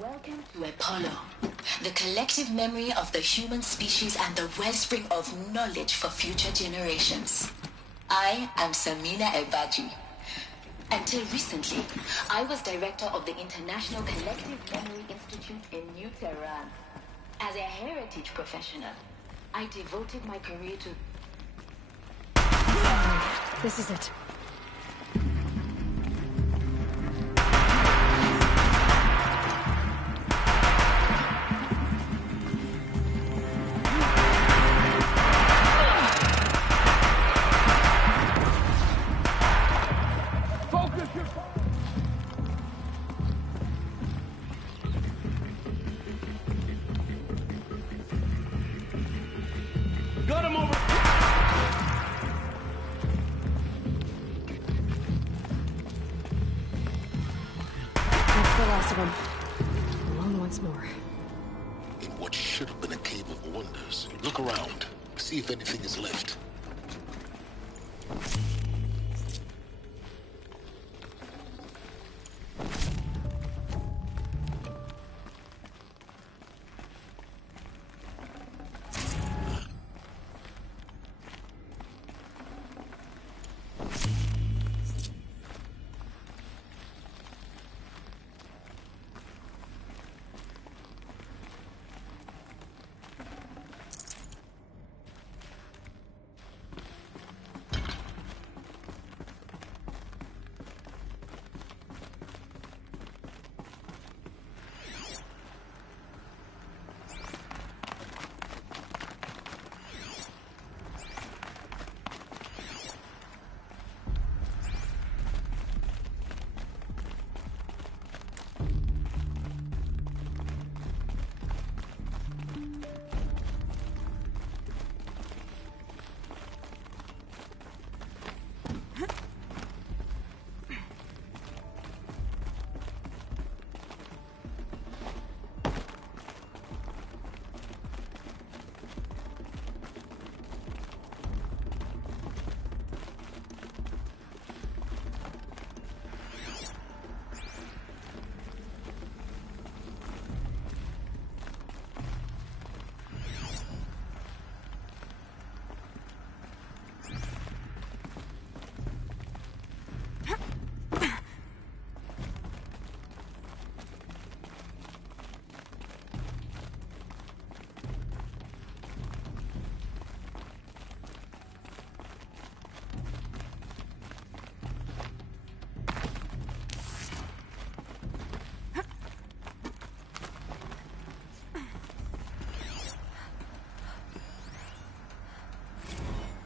Welcome to Apollo, the collective memory of the human species and the wellspring of knowledge for future generations. I am Samina Ebaji. Until recently, I was director of the International Collective Memory Institute in New Tehran. As a heritage professional, I devoted my career to... This is it. Got him over. That's the last of them. Alone once more. In what should have been a cave of wonders. Look around. See if anything is left.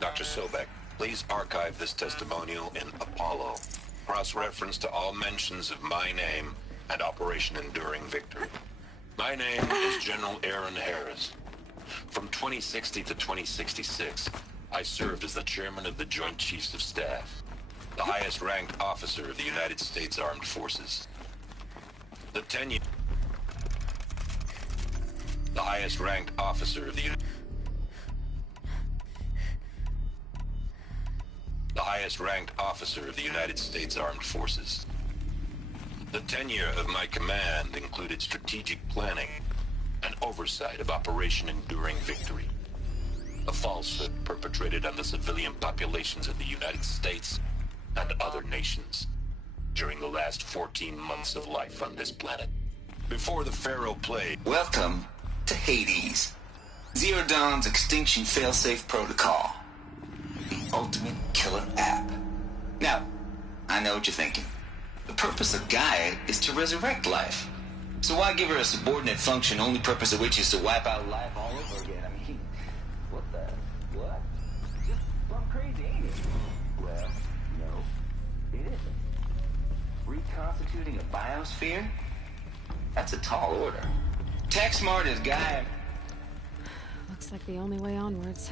Dr. Sobek, please archive this testimonial in Apollo. Cross-reference to all mentions of my name and Operation Enduring Victory. My name is General Aaron Harris. From 2060 to 2066, I served as the chairman of the Joint Chiefs of Staff, the highest-ranked officer of the United States Armed Forces. The highest-ranked officer of the highest-ranked officer of the United States Armed Forces. The tenure of my command included strategic planning and oversight of Operation Enduring Victory, a falsehood perpetrated on the civilian populations of the United States and other nations during the last 14 months of life on this planet. Before the Pharaoh plague... Welcome to Hades, Zero Dawn's extinction failsafe protocol. The ultimate killer app. Now, I know what you're thinking. The purpose of Gaia is to resurrect life. So why give her a subordinate function, only purpose of which is to wipe out life all over again? I mean, what? Just plumb crazy, ain't it? Well, no, it isn't. Reconstituting a biosphere? That's a tall order. Tech smart as Gaia. Looks like the only way onwards.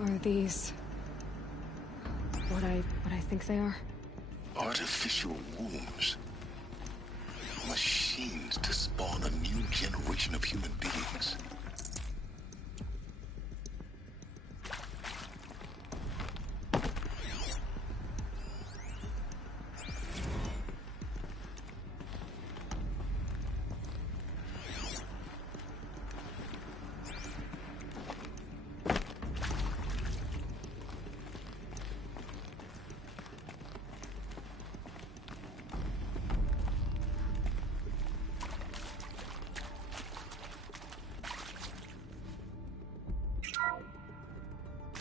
Are these... what I think they are? Artificial wombs. Machines to spawn a new generation of human beings.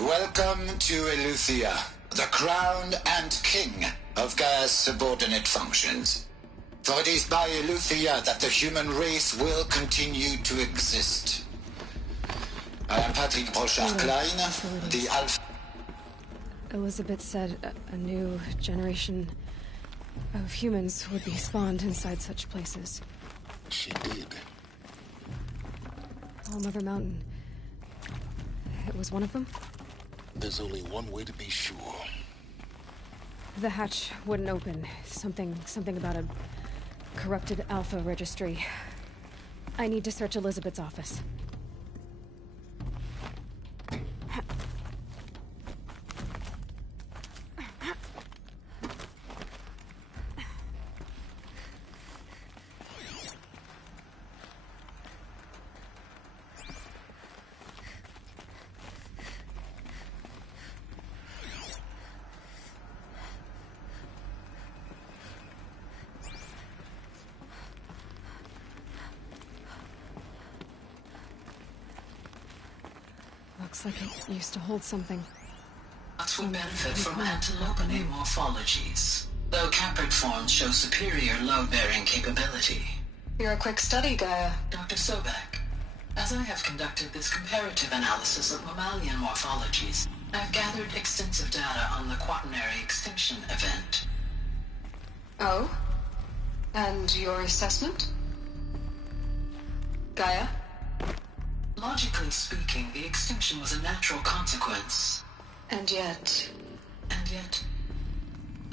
Welcome to Eleuthia, the crown and king of Gaia's subordinate functions. For it is by Eleuthia that the human race will continue to exist. I am Patrick Brochard-Klein, the Alpha... Elizabeth said a new generation of humans would be spawned inside such places. She did. All Mother Mountain. It was one of them? There's only one way to be sure. The hatch wouldn't open. Something about a corrupted Alpha registry. I need to search Elizabeth's office. Looks like it used to hold something. Nuts will benefit from antilopinae morphologies, though caprid forms show superior load-bearing capability. You're a quick study, Gaia. Dr. Sobek, as I have conducted this comparative analysis of mammalian morphologies, I have gathered extensive data on the quaternary extinction event. Oh? And your assessment? Gaia? Logically speaking, the extinction was a natural consequence. And yet,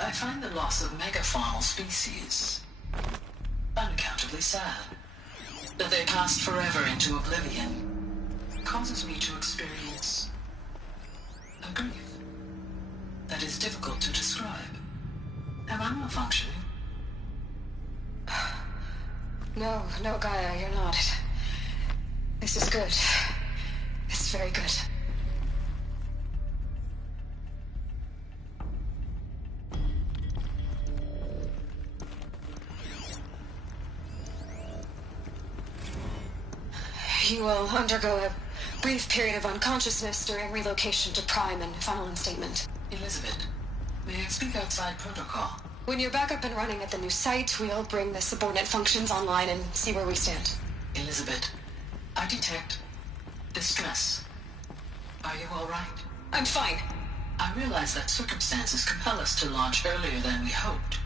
I find the loss of megafaunal species unaccountably sad. That they passed forever into oblivion causes me to experience a grief that is difficult to describe. Am I not functioning? No, Gaia, you're not. This is good. It's very good. You will undergo a brief period of unconsciousness during relocation to Prime and final instatement. Elizabeth, may I speak outside protocol? When you're back up and running at the new site, we'll bring the subordinate functions online and see where we stand. Elizabeth, I detect distress. Are you all right? I'm fine. I realize that circumstances compel us to launch earlier than we hoped,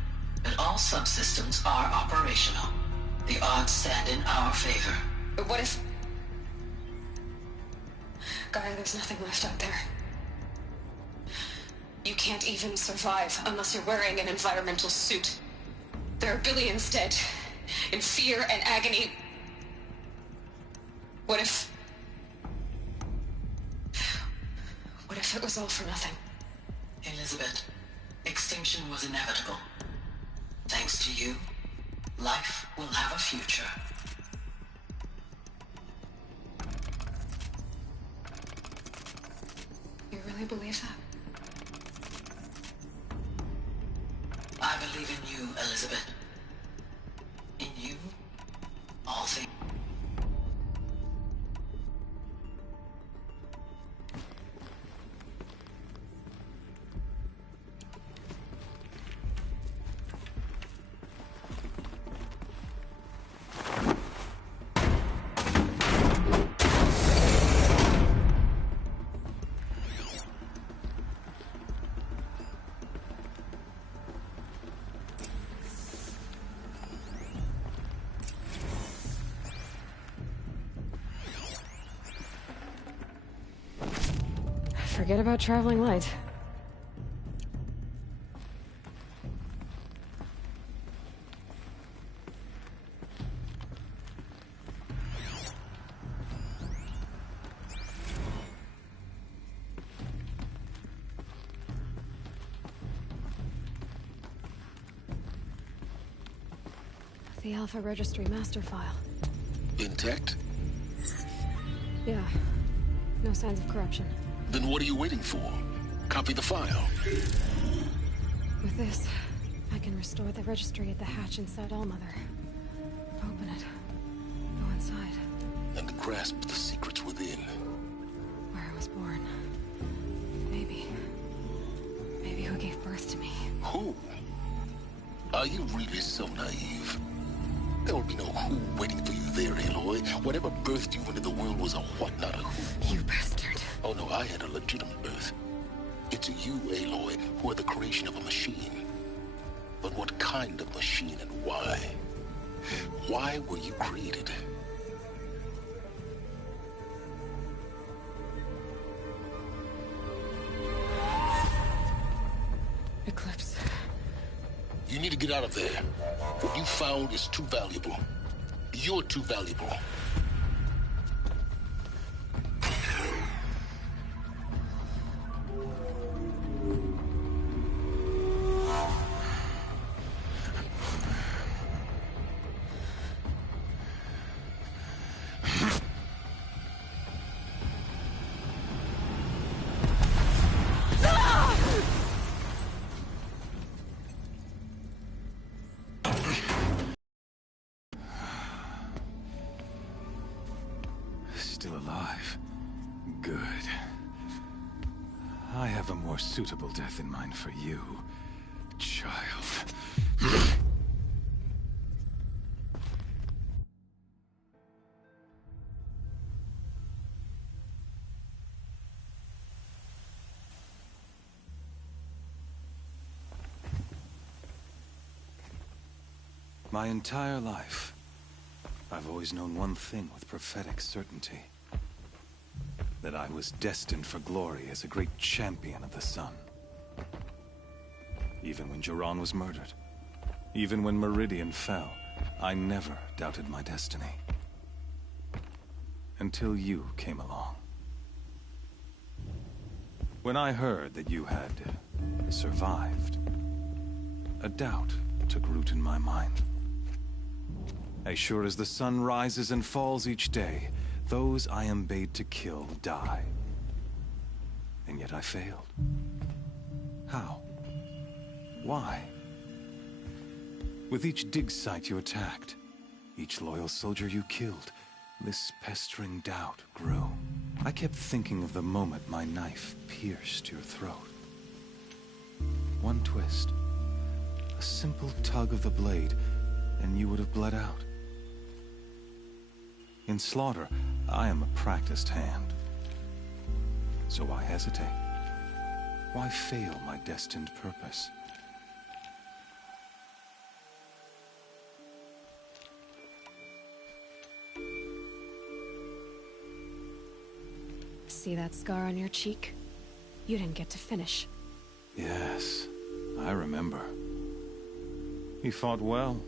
but all subsystems are operational. The odds stand in our favor. But what if... Gaia, there's nothing left out there. You can't even survive unless you're wearing an environmental suit. There are billions dead, in fear and agony. What if it was all for nothing? Elizabeth, extinction was inevitable. Thanks to you, life will have a future. You really believe that? I believe in you, Elizabeth. In you, all things. Forget about traveling light. The Alpha Registry master file. Intact? Yeah. No signs of corruption. Then what are you waiting for? Copy the file. With this, I can restore the registry at the hatch inside Allmother. Open it. Go inside. And grasp the secrets within. Where I was born. Maybe who gave birth to me. Who? Are you really so naive? There will be no who waiting for you there, Aloy. Whatever birthed you into the world was a what, not a who. You bastard. Oh no, I had a legitimate birth. It's you, Aloy, who are the creation of a machine. But what kind of machine and why? Why were you created? Eclipse. You need to get out of there. What you found is too valuable. You're too valuable. Still alive. Good. I have a more suitable death in mind for you, child. My entire life, I've always known one thing with prophetic certainty. That I was destined for glory as a great champion of the sun. Even when Jiran was murdered, even when Meridian fell, I never doubted my destiny. Until you came along. When I heard that you had survived, a doubt took root in my mind. As sure as the sun rises and falls each day, those I am bade to kill die. And yet I failed. How? Why? With each dig site you attacked, each loyal soldier you killed, this pestering doubt grew. I kept thinking of the moment my knife pierced your throat. One twist, a simple tug of the blade, and you would have bled out. In slaughter, I am a practiced hand. So why hesitate? Why fail my destined purpose? See that scar on your cheek? You didn't get to finish. Yes, I remember. He fought well.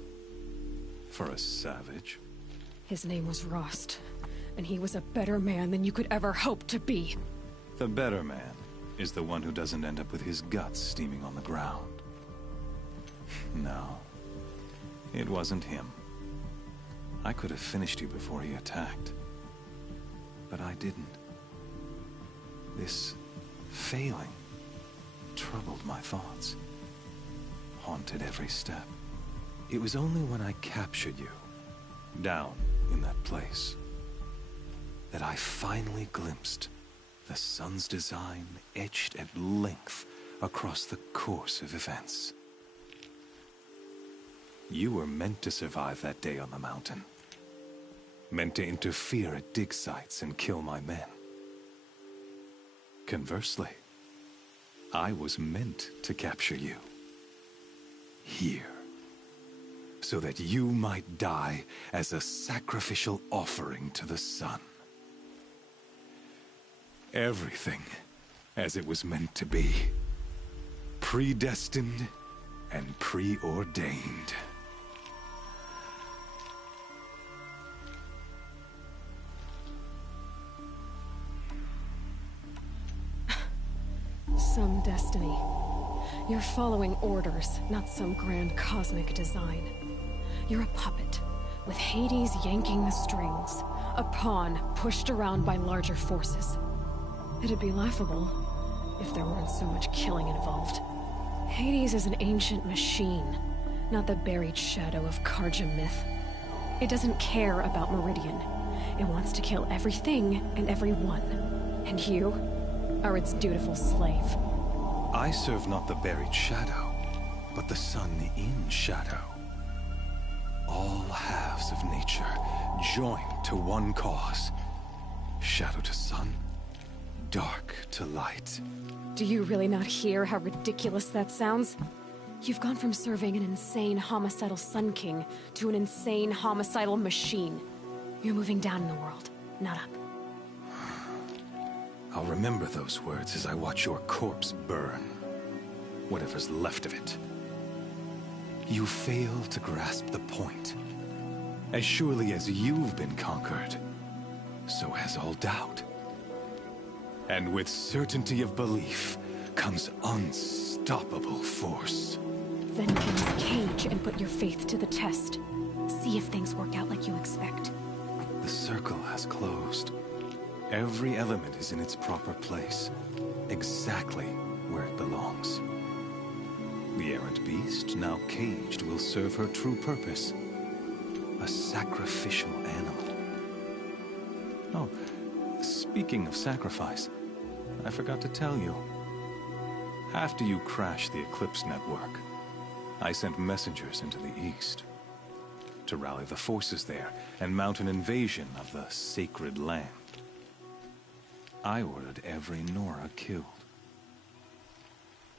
For a savage. His name was Rost, and he was a better man than you could ever hope to be. The better man is the one who doesn't end up with his guts steaming on the ground. No, it wasn't him. I could have finished you before he attacked. But I didn't. This failing troubled my thoughts, haunted every step. It was only when I captured you, down in that place, that I finally glimpsed the sun's design etched at length across the course of events. You were meant to survive that day on the mountain. Meant to interfere at dig sites and kill my men. Conversely, I was meant to capture you. Here. So that you might die as a sacrificial offering to the sun. Everything as it was meant to be. Predestined and preordained. Some destiny. You're following orders, not some grand cosmic design. You're a puppet, with Hades yanking the strings. A pawn pushed around by larger forces. It'd be laughable if there weren't so much killing involved. Hades is an ancient machine, not the buried shadow of Carja myth. It doesn't care about Meridian. It wants to kill everything and everyone. And you are its dutiful slave. I serve not the buried shadow, but the sun in shadow. All halves of nature joined to one cause. Shadow to sun, dark to light. Do you really not hear how ridiculous that sounds? You've gone from serving an insane homicidal Sun King to an insane homicidal machine. You're moving down in the world, not up. I'll remember those words as I watch your corpse burn. Whatever's left of it. You fail to grasp the point. As surely as you've been conquered, so has all doubt. And with certainty of belief comes unstoppable force. Then get his cage and put your faith to the test. See if things work out like you expect. The circle has closed. Every element is in its proper place, exactly where it belongs. The errant beast, now caged, will serve her true purpose. A sacrificial animal. Oh, speaking of sacrifice, I forgot to tell you. After you crashed the Eclipse network, I sent messengers into the east to rally the forces there and mount an invasion of the sacred land. I ordered every Nora killed.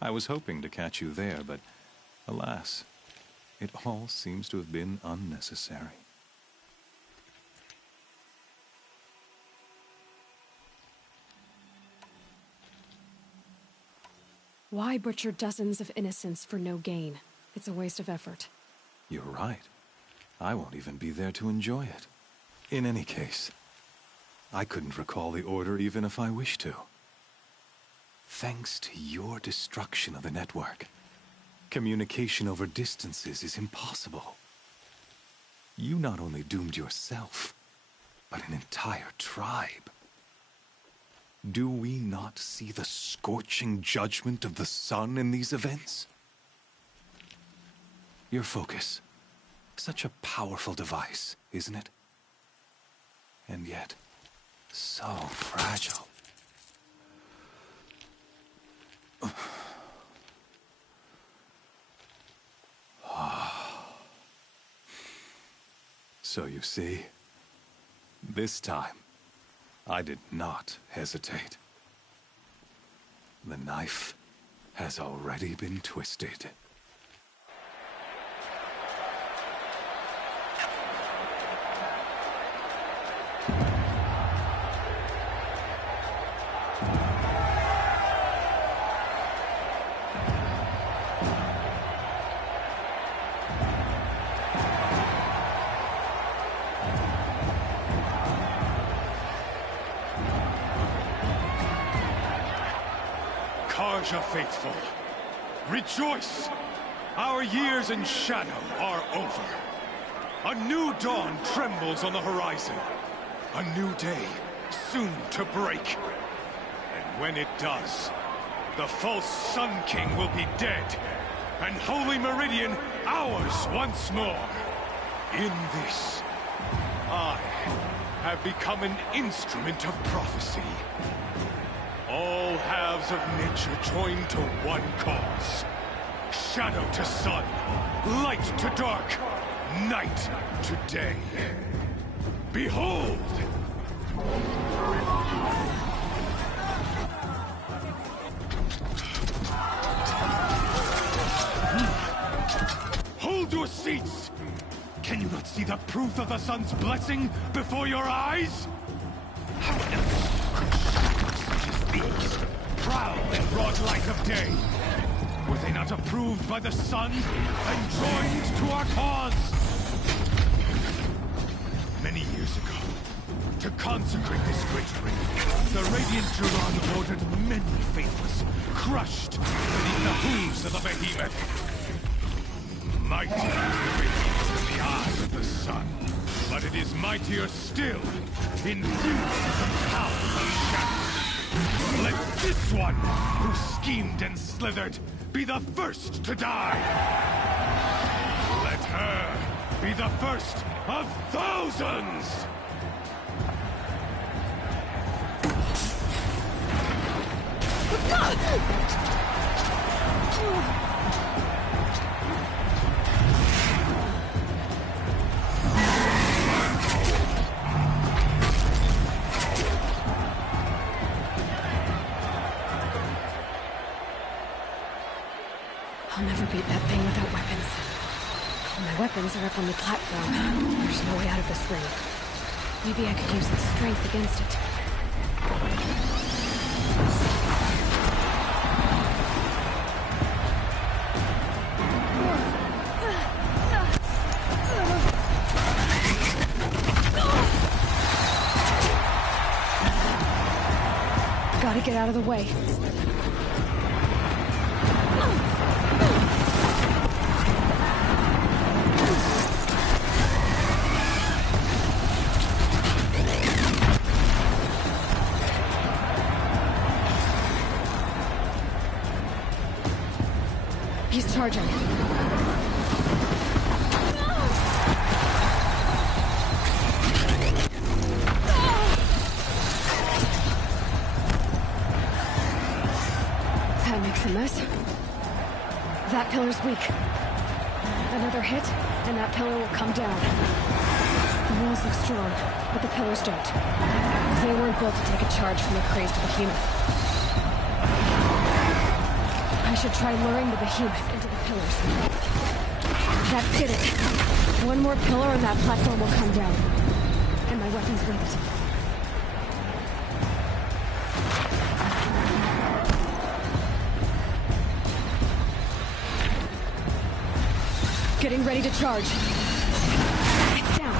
I was hoping to catch you there, but alas, it all seems to have been unnecessary. Why butcher dozens of innocents for no gain? It's a waste of effort. You're right. I won't even be there to enjoy it. In any case, I couldn't recall the order even if I wished to. Thanks to your destruction of the network, communication over distances is impossible. You not only doomed yourself, but an entire tribe. Do we not see the scorching judgment of the sun in these events? Your focus. Such a powerful device, isn't it? And yet, so fragile. So you see, this time, I did not hesitate. The knife has already been twisted. Carja faithful, rejoice! Our years in shadow are over. A new dawn trembles on the horizon. A new day soon to break. And when it does, the false Sun King will be dead, and Holy Meridian ours once more. In this, I have become an instrument of prophecy. All halves of nature joined to one cause. Shadow to sun, light to dark, night to day. Behold! Hold your seats! Can you not see the proof of the sun's blessing before your eyes? How else could shadows such as these proud in broad light of day. Were they not approved by the sun and joined to our cause? Many years ago, to consecrate this great ring, the Radiant Duran ordered many faithless, crushed beneath the hooves of the behemoth. Mighty is the radiance in the eye of the sun, but it is mightier still, infused with the power of shadow. Let this one, who schemed and slithered, be the first to die. Let her be the first of thousands! I'll never beat that thing without weapons. My weapons are up on the platform. There's no way out of this ring. Maybe I could use its strength against it. Gotta get out of the way. He's charging. That makes a mess. That pillar's weak. Another hit, and that pillar will come down. The walls look strong, but the pillars don't. They weren't built to take a charge from a crazed behemoth. I should try luring the behemoth into the pillars. That did it. One more pillar and that platform will come down. And my weapons with it. Getting ready to charge. It's down.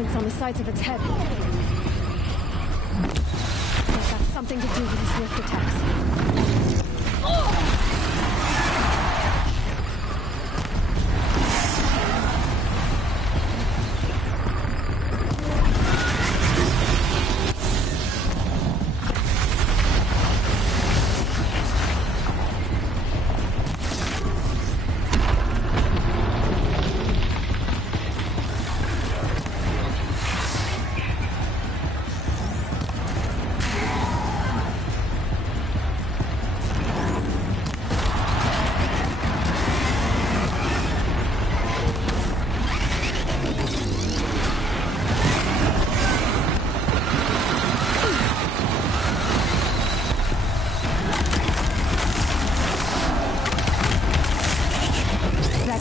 On the sides of its head. They've got something to do with his lift attacks.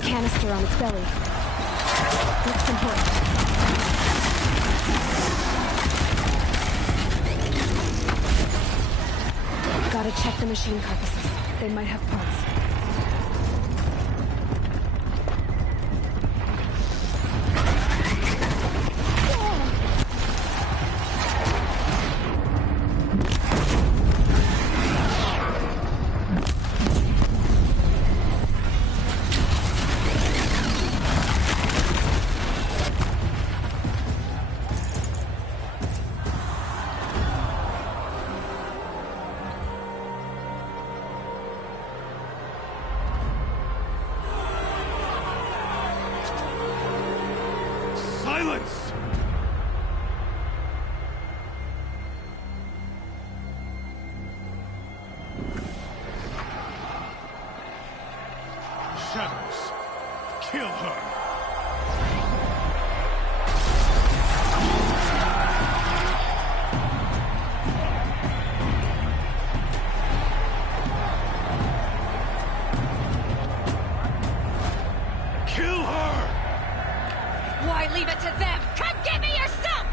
Canister on its belly. Looks important. Gotta check the machine carcasses. They might have parts. Silence! Shadows, kill her! Kill her! Why leave it to them? Come get me yourself!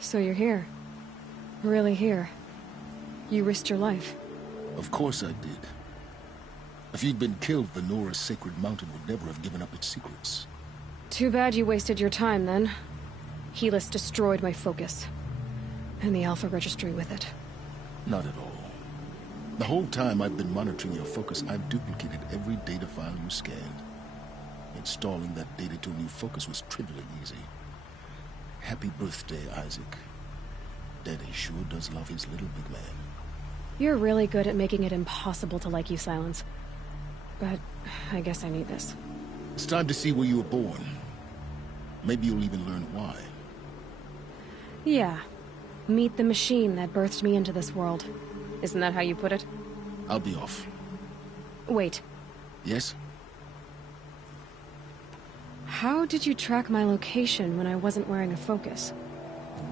So you're here. Really here. You risked your life. Of course I did. If you'd been killed, the Nora's Sacred Mountain would never have given up its secrets. Too bad you wasted your time, then. Helis destroyed my focus. And the Alpha Registry with it. Not at all. The whole time I've been monitoring your focus, I've duplicated every data file you scanned. Installing that data to a new focus was trivially easy. Happy birthday, Isaac. Daddy sure does love his little big man. You're really good at making it impossible to like you, Silence. But I guess I need this. It's time to see where you were born. Maybe you'll even learn why. Yeah. Meet the machine that birthed me into this world. Isn't that how you put it? I'll be off. Wait. Yes? How did you track my location when I wasn't wearing a focus?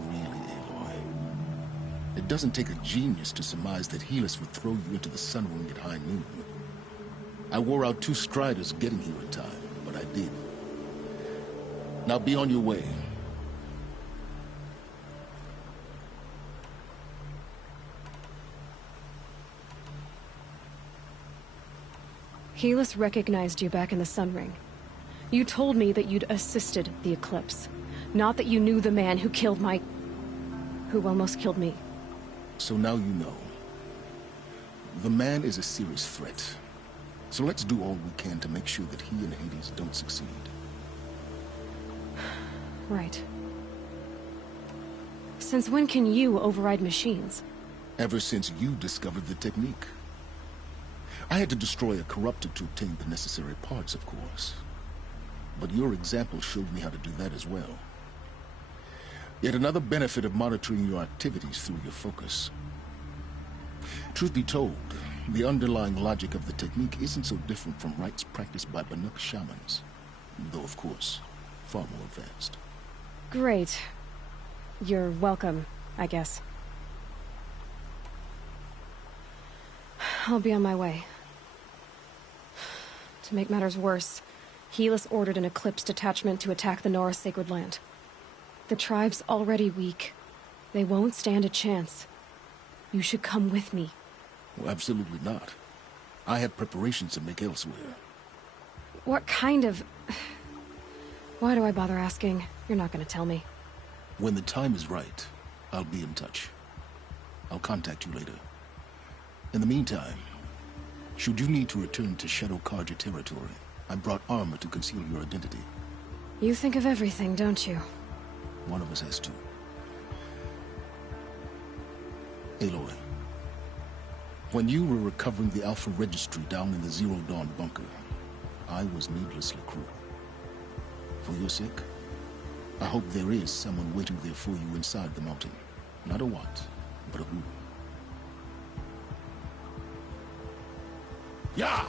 Really, Aloy? It doesn't take a genius to surmise that Helis would throw you into the Sun Ring at high noon. I wore out 2 Striders getting here in time, but I did. Now be on your way. Helis recognized you back in the Sun Ring. You told me that you'd assisted the Eclipse. Not that you knew the man who killed who almost killed me. So now you know. The man is a serious threat. So let's do all we can to make sure that he and Hades don't succeed. Right. Since when can you override machines? Ever since you discovered the technique. I had to destroy a corruptor to obtain the necessary parts, of course. But your example showed me how to do that as well. Yet another benefit of monitoring your activities through your focus. Truth be told, the underlying logic of the technique isn't so different from rites practiced by Banuk shamans. Though, of course, far more advanced. Great. You're welcome, I guess. I'll be on my way. To make matters worse, Helis ordered an Eclipse detachment to attack the Nora Sacred Land. The tribe's already weak. They won't stand a chance. You should come with me. Well, absolutely not. I have preparations to make elsewhere. What kind of... Why do I bother asking? You're not gonna tell me. When the time is right, I'll be in touch. I'll contact you later. In the meantime, should you need to return to Shadow Carja territory, I brought armor to conceal your identity. You think of everything, don't you? One of us has to. Aloy, when you were recovering the Alpha Registry down in the Zero Dawn bunker, I was needlessly cruel. For your sake, I hope there is someone waiting there for you inside the mountain. Not a what, but a who. Yeah!